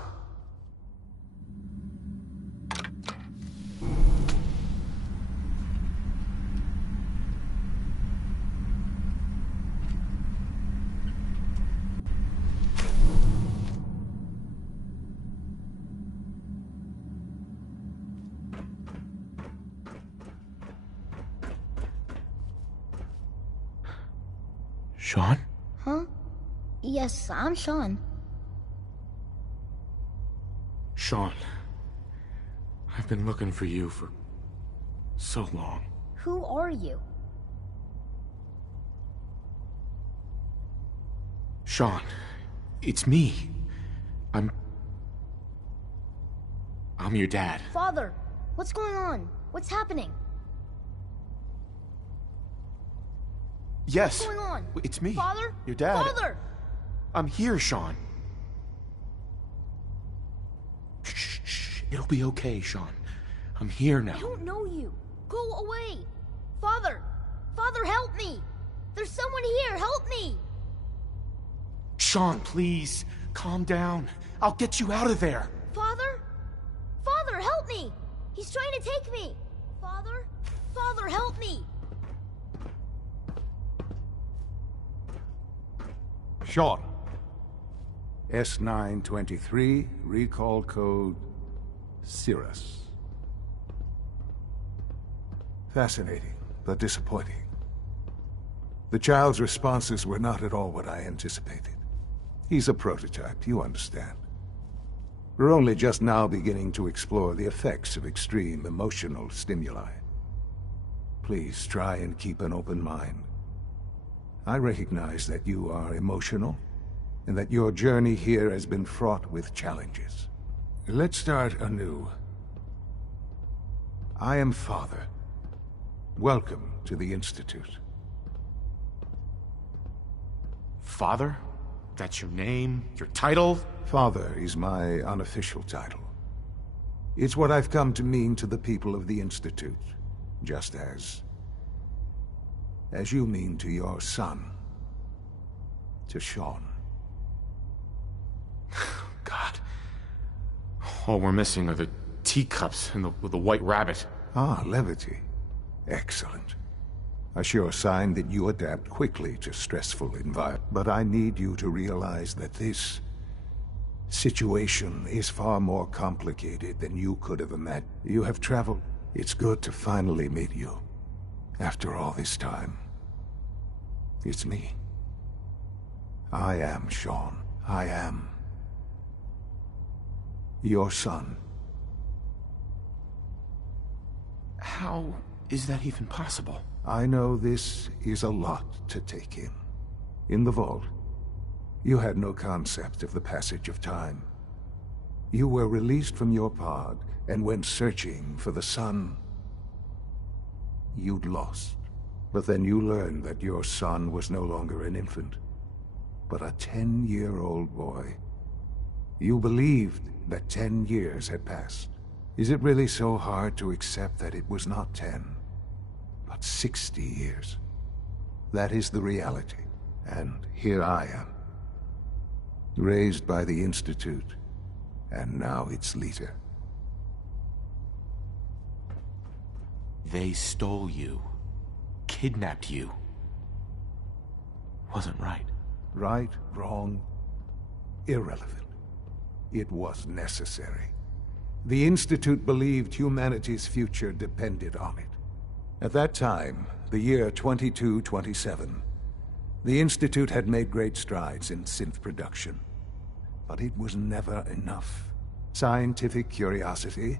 Sean? Huh? Yes, I'm Sean. Sean. I've been looking for you for so long. Who are you? Sean, it's me. I'm your dad. Father, what's going on? What's happening? Yes. What's going on? It's me. Father? Your dad. Father! I'm here, Sean. Shh, shh. It'll be okay, Sean. I'm here now. I don't know you. Go away. Father! Father, help me! There's someone here. Help me! Sean, please. Calm down. I'll get you out of there. Father? Father, help me! He's trying to take me! Father? Father, help me! Sean. S923, recall code Cirrus. Fascinating, but disappointing. The child's responses were not at all what I anticipated. He's a prototype, you understand. We're only just now beginning to explore the effects of extreme emotional stimuli. Please try and keep an open mind. I recognize that you are emotional, and that your journey here has been fraught with challenges. Let's start anew. I am Father. Welcome to the Institute. Father? That's your name? Your title? Father is my unofficial title. It's what I've come to mean to the people of the Institute, just as you mean to your son, to Sean. God. All we're missing are the teacups and the white rabbit. Ah, levity. Excellent. A sure sign that you adapt quickly to stressful environments. But I need you to realize that this situation is far more complicated than you could have imagined. You have traveled. It's good to finally meet you. After all this time. It's me. I am Sean. I am your son. How is that even possible? I know this is a lot to take in. In the vault, you had no concept of the passage of time. You were released from your pod and went searching for the son you'd lost. But then you learned that your son was no longer an infant, but a 10-year-old boy. You believed that 10 years had passed. Is it really so hard to accept that it was not 10, but 60 years? That is the reality, and here I am. Raised by the Institute, and now its leader. They stole you. Kidnapped you. Wasn't right. Right, wrong, irrelevant. It was necessary. The Institute believed humanity's future depended on it. At that time, the year 2227, the Institute had made great strides in synth production. But it was never enough. Scientific curiosity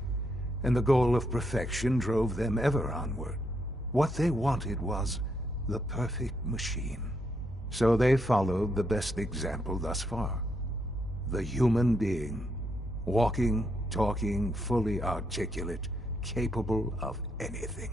and the goal of perfection drove them ever onward. What they wanted was the perfect machine. So they followed the best example thus far. The human being, walking, talking, fully articulate, capable of anything.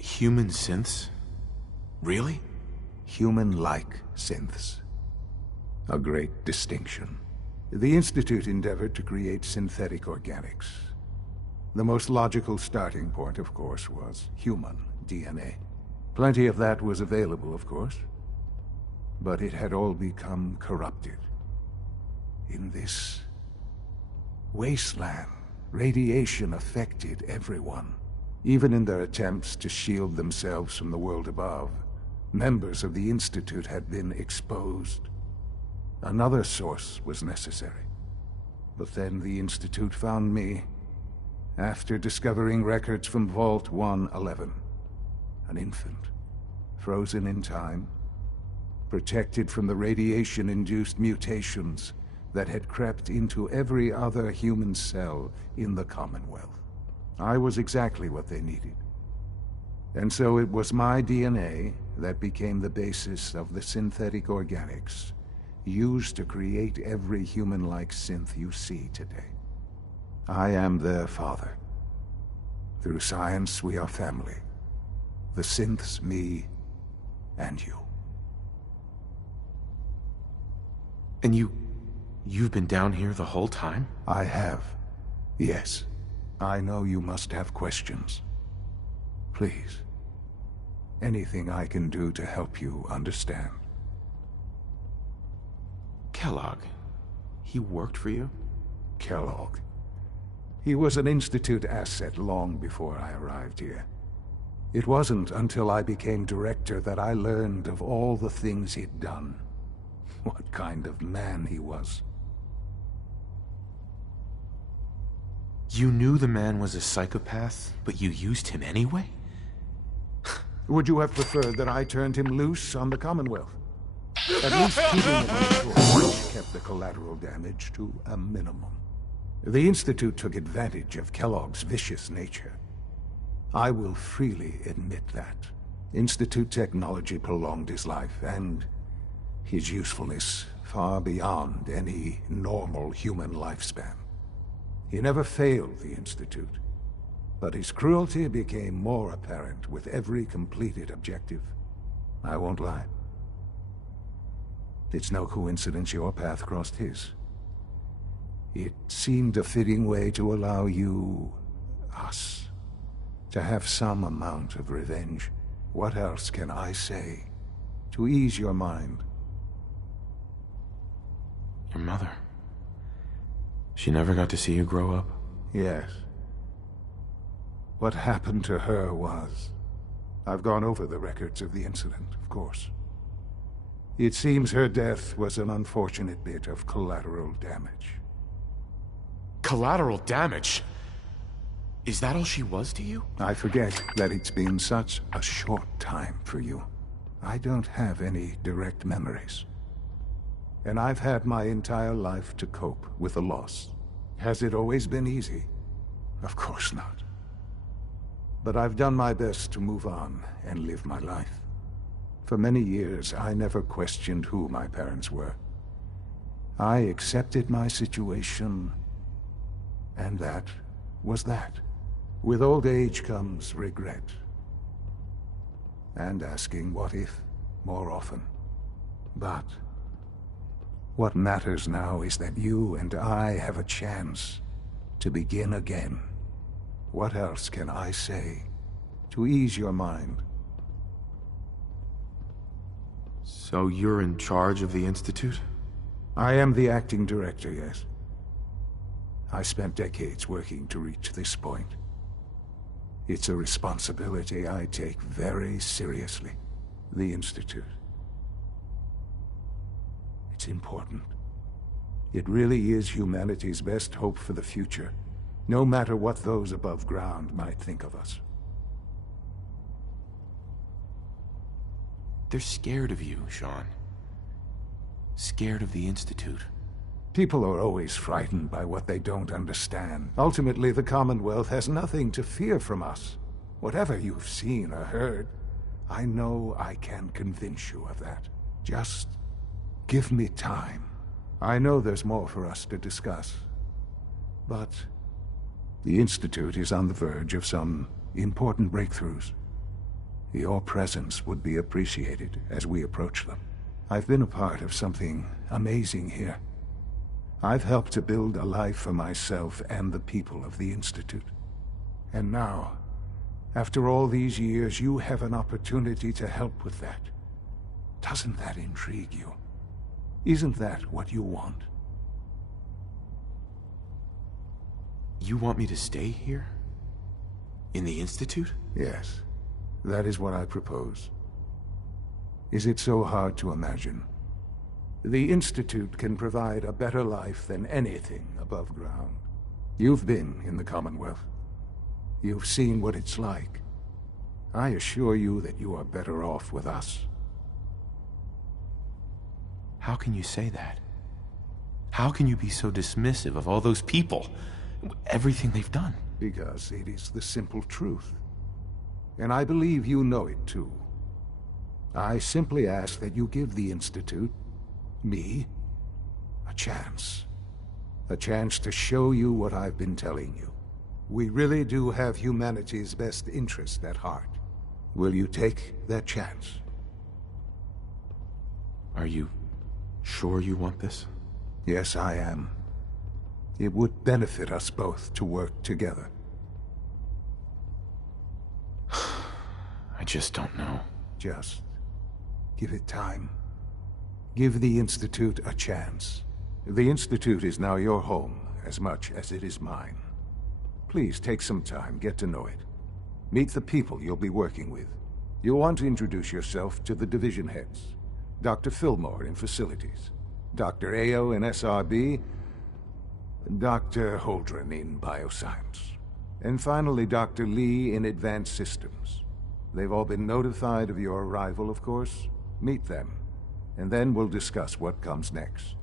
Human synths? Really? Human-like synths. A great distinction. The Institute endeavored to create synthetic organics. The most logical starting point, of course, was human DNA. Plenty of that was available, of course. But it had all become corrupted. In this wasteland, radiation affected everyone. Even in their attempts to shield themselves from the world above, members of the Institute had been exposed. Another source was necessary. But then the Institute found me, after discovering records from Vault 111. An infant, frozen in time, protected from the radiation-induced mutations that had crept into every other human cell in the Commonwealth. I was exactly what they needed. And so it was my DNA that became the basis of the synthetic organics used to create every human-like synth you see today. I am their father. Through science, we are family. The synths, me, and you. And you've been down here the whole time? I have, yes. I know you must have questions. Please. Anything I can do to help you understand. Kellogg. He worked for you? Kellogg. He was an Institute asset long before I arrived here. It wasn't until I became director that I learned of all the things he'd done. What kind of man he was. You knew the man was a psychopath, but you used him anyway? Would you have preferred that I turned him loose on the Commonwealth? At least keeping him on shore, which kept the collateral damage to a minimum. The Institute took advantage of Kellogg's vicious nature. I will freely admit that. Institute technology prolonged his life, and his usefulness far beyond any normal human lifespan. He never failed the Institute, but his cruelty became more apparent with every completed objective. I won't lie. It's no coincidence your path crossed his. It seemed a fitting way to allow you, us, to have some amount of revenge. What else can I say to ease your mind? Your mother. She never got to see you grow up? Yes. What happened to her was... I've gone over the records of the incident, of course. It seems her death was an unfortunate bit of collateral damage. Collateral damage? Is that all she was to you? I forget that it's been such a short time for you. I don't have any direct memories. And I've had my entire life to cope with the loss. Has it always been easy? Of course not. But I've done my best to move on and live my life. For many years, I never questioned who my parents were. I accepted my situation, and that was that. With old age comes regret. And asking what if more often. But what matters now is that you and I have a chance to begin again. What else can I say to ease your mind? So you're in charge of the Institute? I am the acting director, yes. I spent decades working to reach this point. It's a responsibility I take very seriously. The Institute. It's important. It really is humanity's best hope for the future, no matter what those above ground might think of us. They're scared of you, Sean. Scared of the Institute. People are always frightened by what they don't understand. Ultimately, the Commonwealth has nothing to fear from us. Whatever you've seen or heard, I know I can convince you of that. Just give me time. I know there's more for us to discuss. But the Institute is on the verge of some important breakthroughs. Your presence would be appreciated as we approach them. I've been a part of something amazing here. I've helped to build a life for myself and the people of the Institute. And now, after all these years, you have an opportunity to help with that. Doesn't that intrigue you? Isn't that what you want? You want me to stay here? In the Institute? Yes. That is what I propose. Is it so hard to imagine? The Institute can provide a better life than anything above ground. You've been in the Commonwealth. You've seen what it's like. I assure you that you are better off with us. How can you say that? How can you be so dismissive of all those people? Everything they've done? Because it is the simple truth. And I believe you know it too. I simply ask that you give the Institute, me, a chance. A chance to show you what I've been telling you. We really do have humanity's best interest at heart. Will you take that chance? Are you sure you want this? Yes, I am. It would benefit us both to work together. I just don't know. Just give it time. Give the Institute a chance. The Institute is now your home as much as it is mine. Please take some time, get to know it. Meet the people you'll be working with. You'll want to introduce yourself to the division heads. Dr. Fillmore in Facilities, Dr. Ayo in SRB, Dr. Holdren in Bioscience, and finally Dr. Lee in Advanced Systems. They've all been notified of your arrival, of course. Meet them, and then we'll discuss what comes next.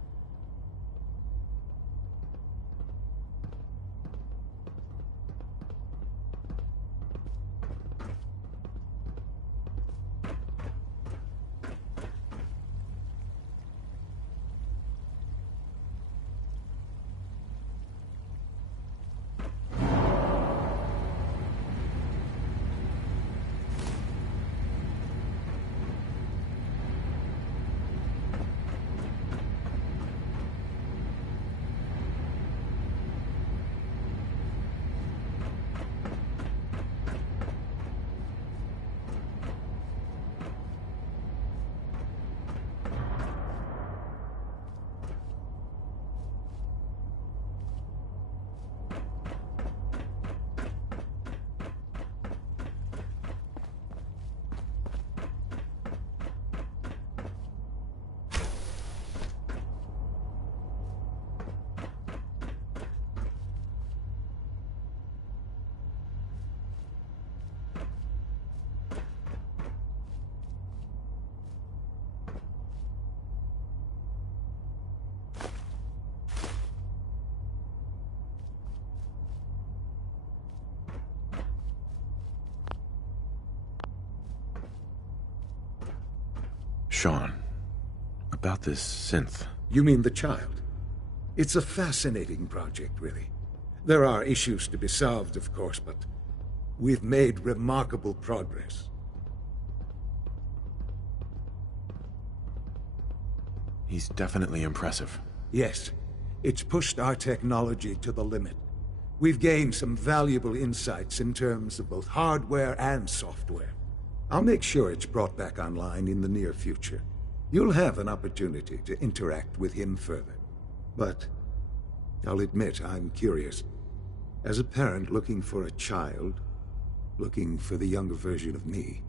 Sean, about this synth. You mean the child? It's a fascinating project, really. There are issues to be solved, of course, but we've made remarkable progress. He's definitely impressive. Yes, it's pushed our technology to the limit. We've gained some valuable insights in terms of both hardware and software. I'll make sure it's brought back online in the near future. You'll have an opportunity to interact with him further. But I'll admit I'm curious. As a parent looking for a child, looking for the younger version of me,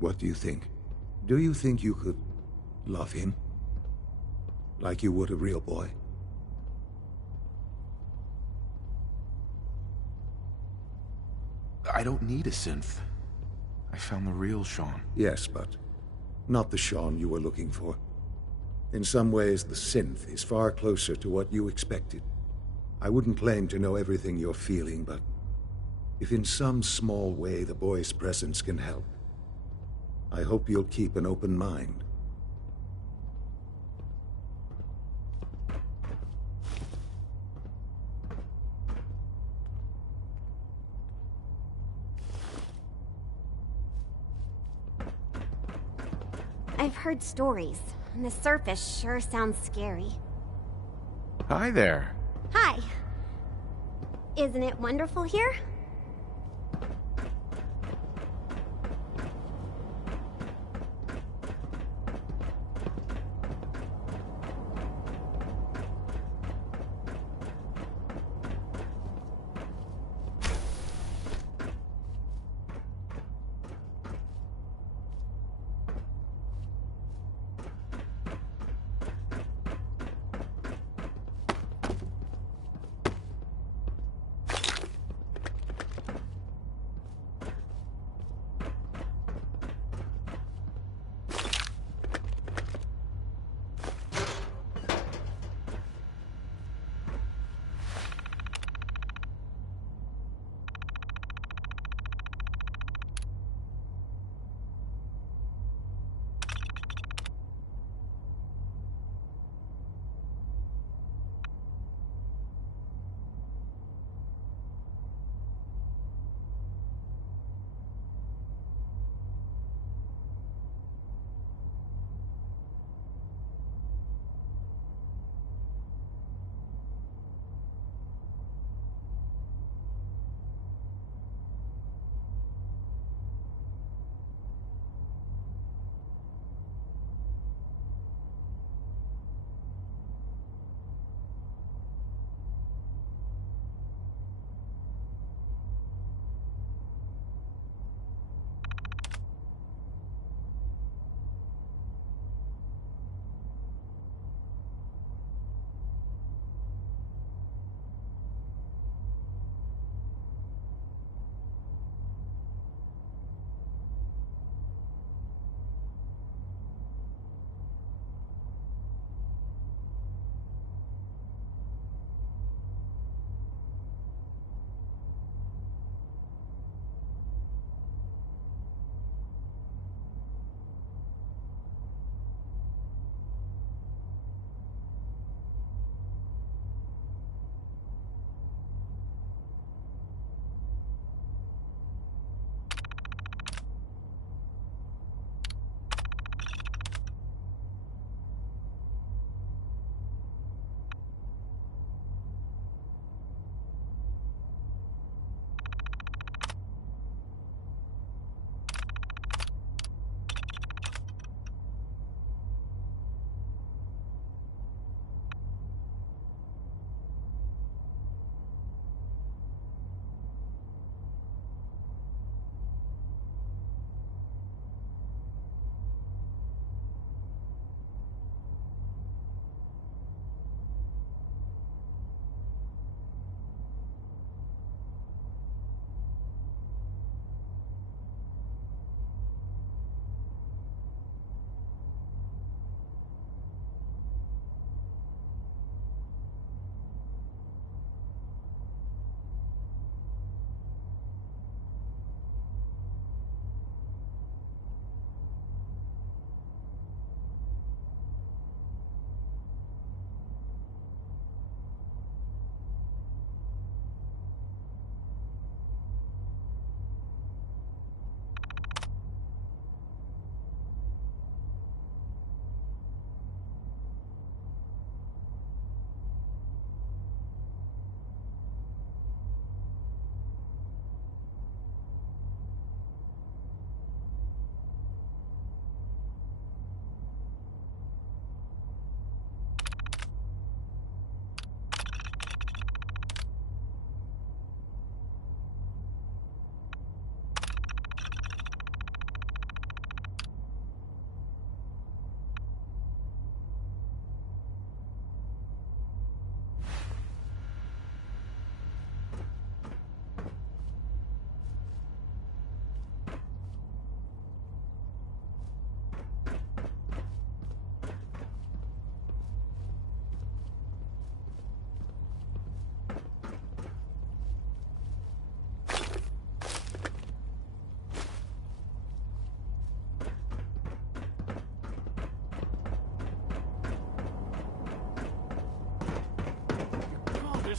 what do you think? Do you think you could love him? like you would a real boy. I don't need a synth. I found the real Sean. Yes, but not the Sean you were looking for. In some ways, the synth is far closer to what you expected. I wouldn't claim to know everything you're feeling, but if in some small way the boy's presence can help, I hope you'll keep an open mind. I've heard stories. On the surface sure sounds scary. Hi there. Hi. Isn't it wonderful here?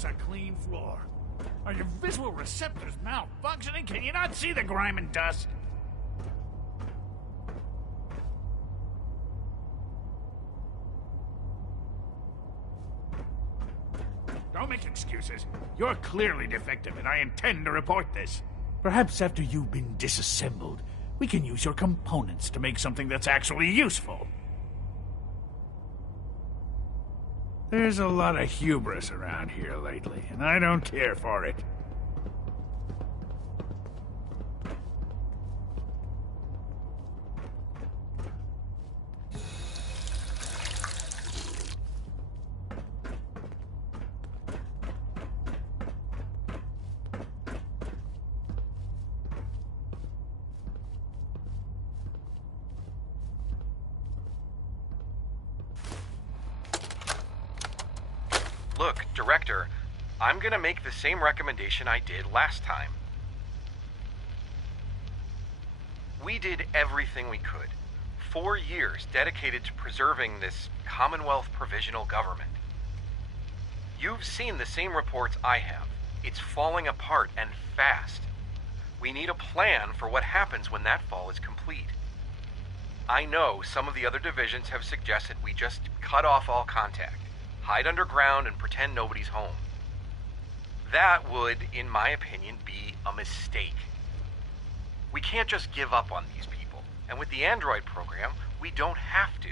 a clean floor. Are your visual receptors malfunctioning? Can you not see the grime and dust? Don't make excuses. You're clearly defective, and I intend to report this. Perhaps after you've been disassembled, we can use your components to make something that's actually useful. There's a lot of hubris around here lately, and I don't care for it. Look, Director, I'm gonna make the same recommendation I did last time. We did everything we could. 4 years dedicated to preserving this Commonwealth provisional government. You've seen the same reports I have. It's falling apart and fast. We need a plan for what happens when that fall is complete. I know some of the other divisions have suggested we just cut off all contact. Hide underground and pretend nobody's home. That would, in my opinion, be a mistake. We can't just give up on these people, and with the android program, we don't have to.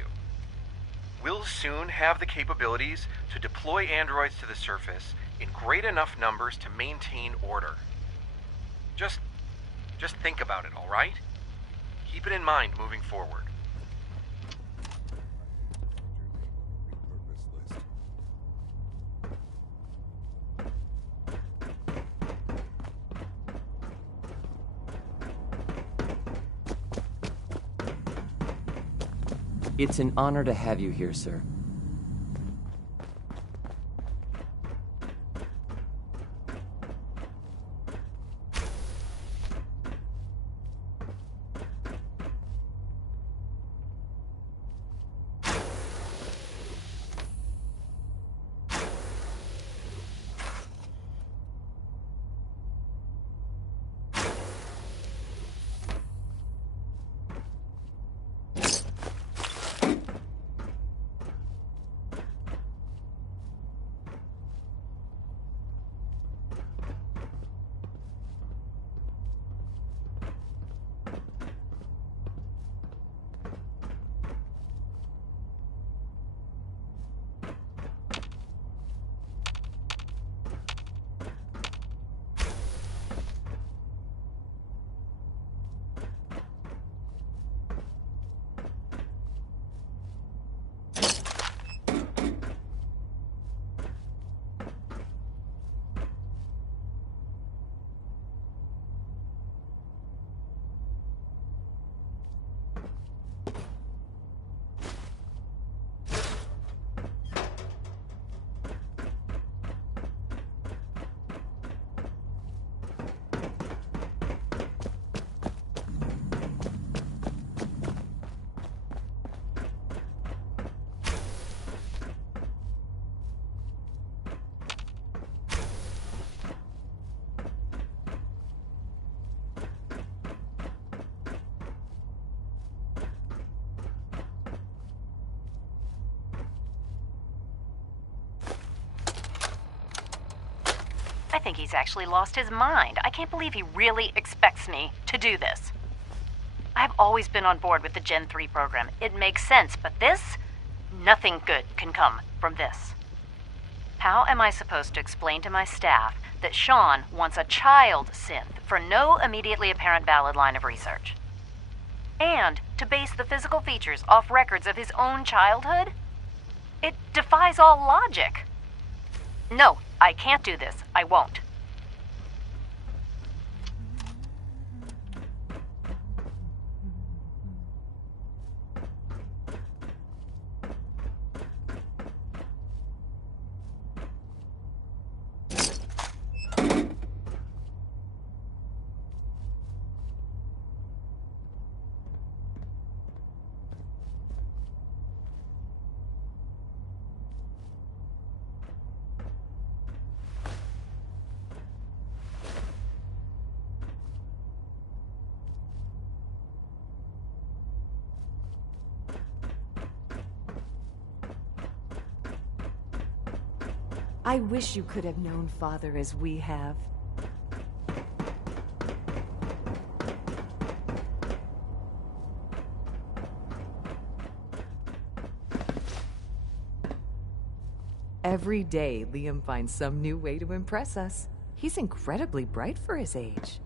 We'll soon have the capabilities to deploy androids to the surface in great enough numbers to maintain order. Just think about it, all right? Keep it in mind moving forward. It's an honor to have you here, sir. I think he's actually lost his mind. I can't believe he really expects me to do this. I've always been on board with the Gen 3 program. It makes sense, but this? Nothing good can come from this. How am I supposed to explain to my staff that Sean wants a child synth for no immediately apparent valid line of research? And to base the physical features off records of his own childhood? It defies all logic. No, I can't do this. I won't. I wish you could have known Father as we have. Every day, Liam finds some new way to impress us. He's incredibly bright for his age.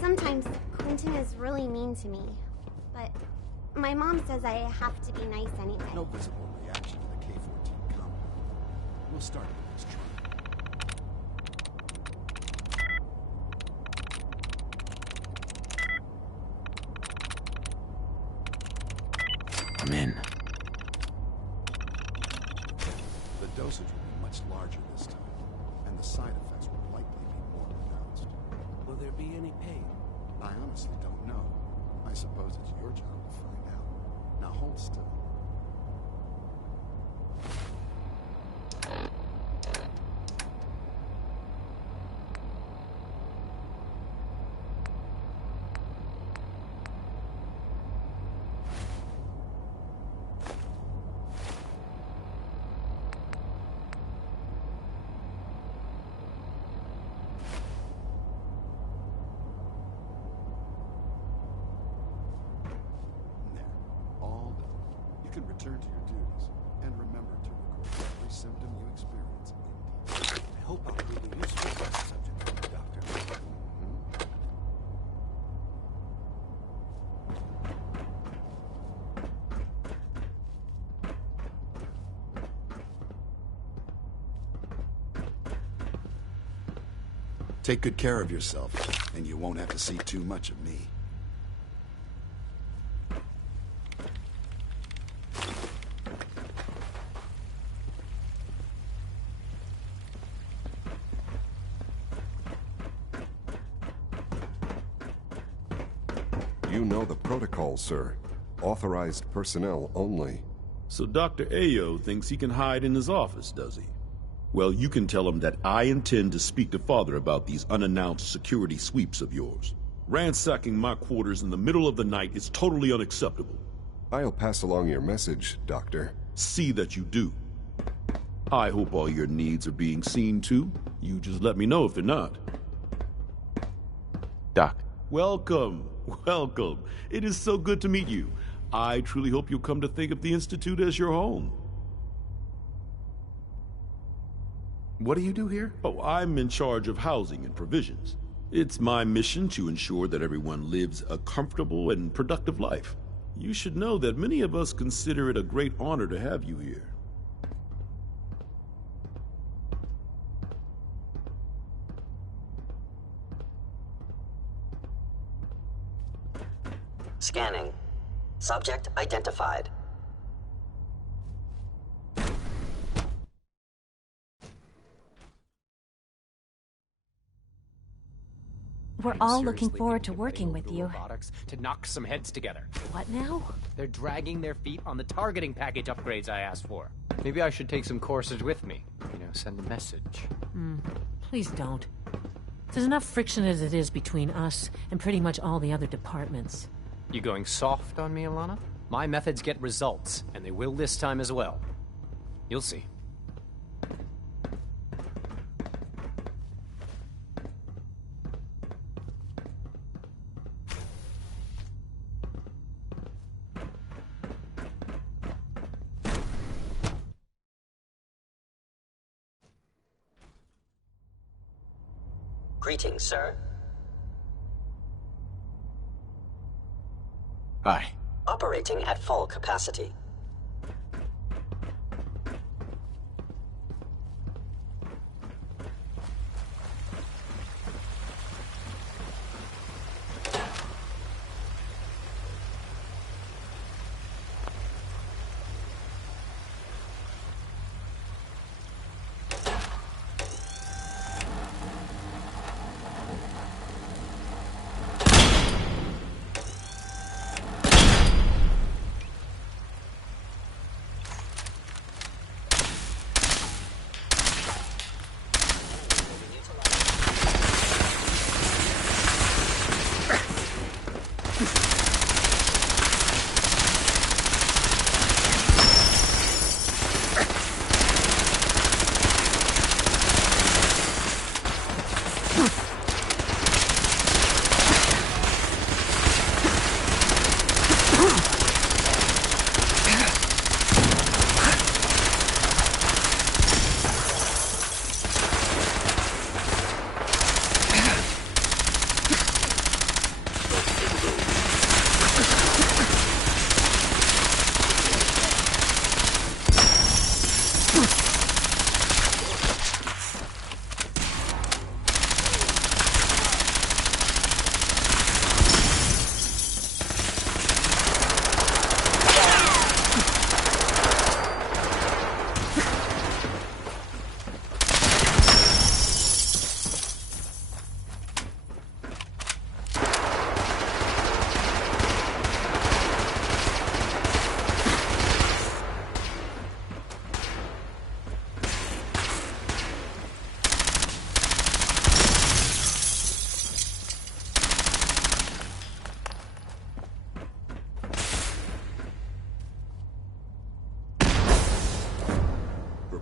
Sometimes Quentin is really mean to me, but my mom says I have to be nice anyway. No visible reaction to the K-14 combo. We'll start with this truck. dosage will be much larger this time, and the side effects will likely be more pronounced. Will there be any pain? I honestly don't know. I suppose it's your job to find out. Now hold still. You can return to your duties, and remember to record every symptom you experience in detail. I hope I'll be really useful for this subject, Doctor. Take good care of yourself, and you won't have to see too much of me. You know the protocol, sir. Authorized personnel only. So Dr. Ayo thinks he can hide in his office, does he? Well, you can tell him that I intend to speak to Father about these unannounced security sweeps of yours. Ransacking my quarters in the middle of the night is totally unacceptable. I'll pass along your message, Doctor. See that you do. I hope all your needs are being seen to. You just let me know if they're not. Doc. Welcome. Welcome. It is so good to meet you. I truly hope you'll come to think of the Institute as your home. What do you do here? Oh, I'm in charge of housing and provisions. It's my mission to ensure that everyone lives a comfortable and productive life. You should know that many of us consider it a great honor to have you here. Scanning. Subject identified. We're all looking forward to working with you. Robotics to knock some heads together. What now? They're dragging their feet on the targeting package upgrades I asked for. Maybe I should take some courses with me. You know, send a message. Please don't. There's enough friction as it is between us and pretty much all the other departments. You going soft on me, Alana? My methods get results, and they will this time as well. You'll see. Greetings, sir. Hi. Operating at full capacity.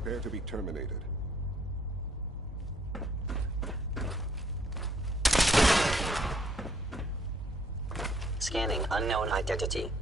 Prepare to be terminated. Scanning unknown identity.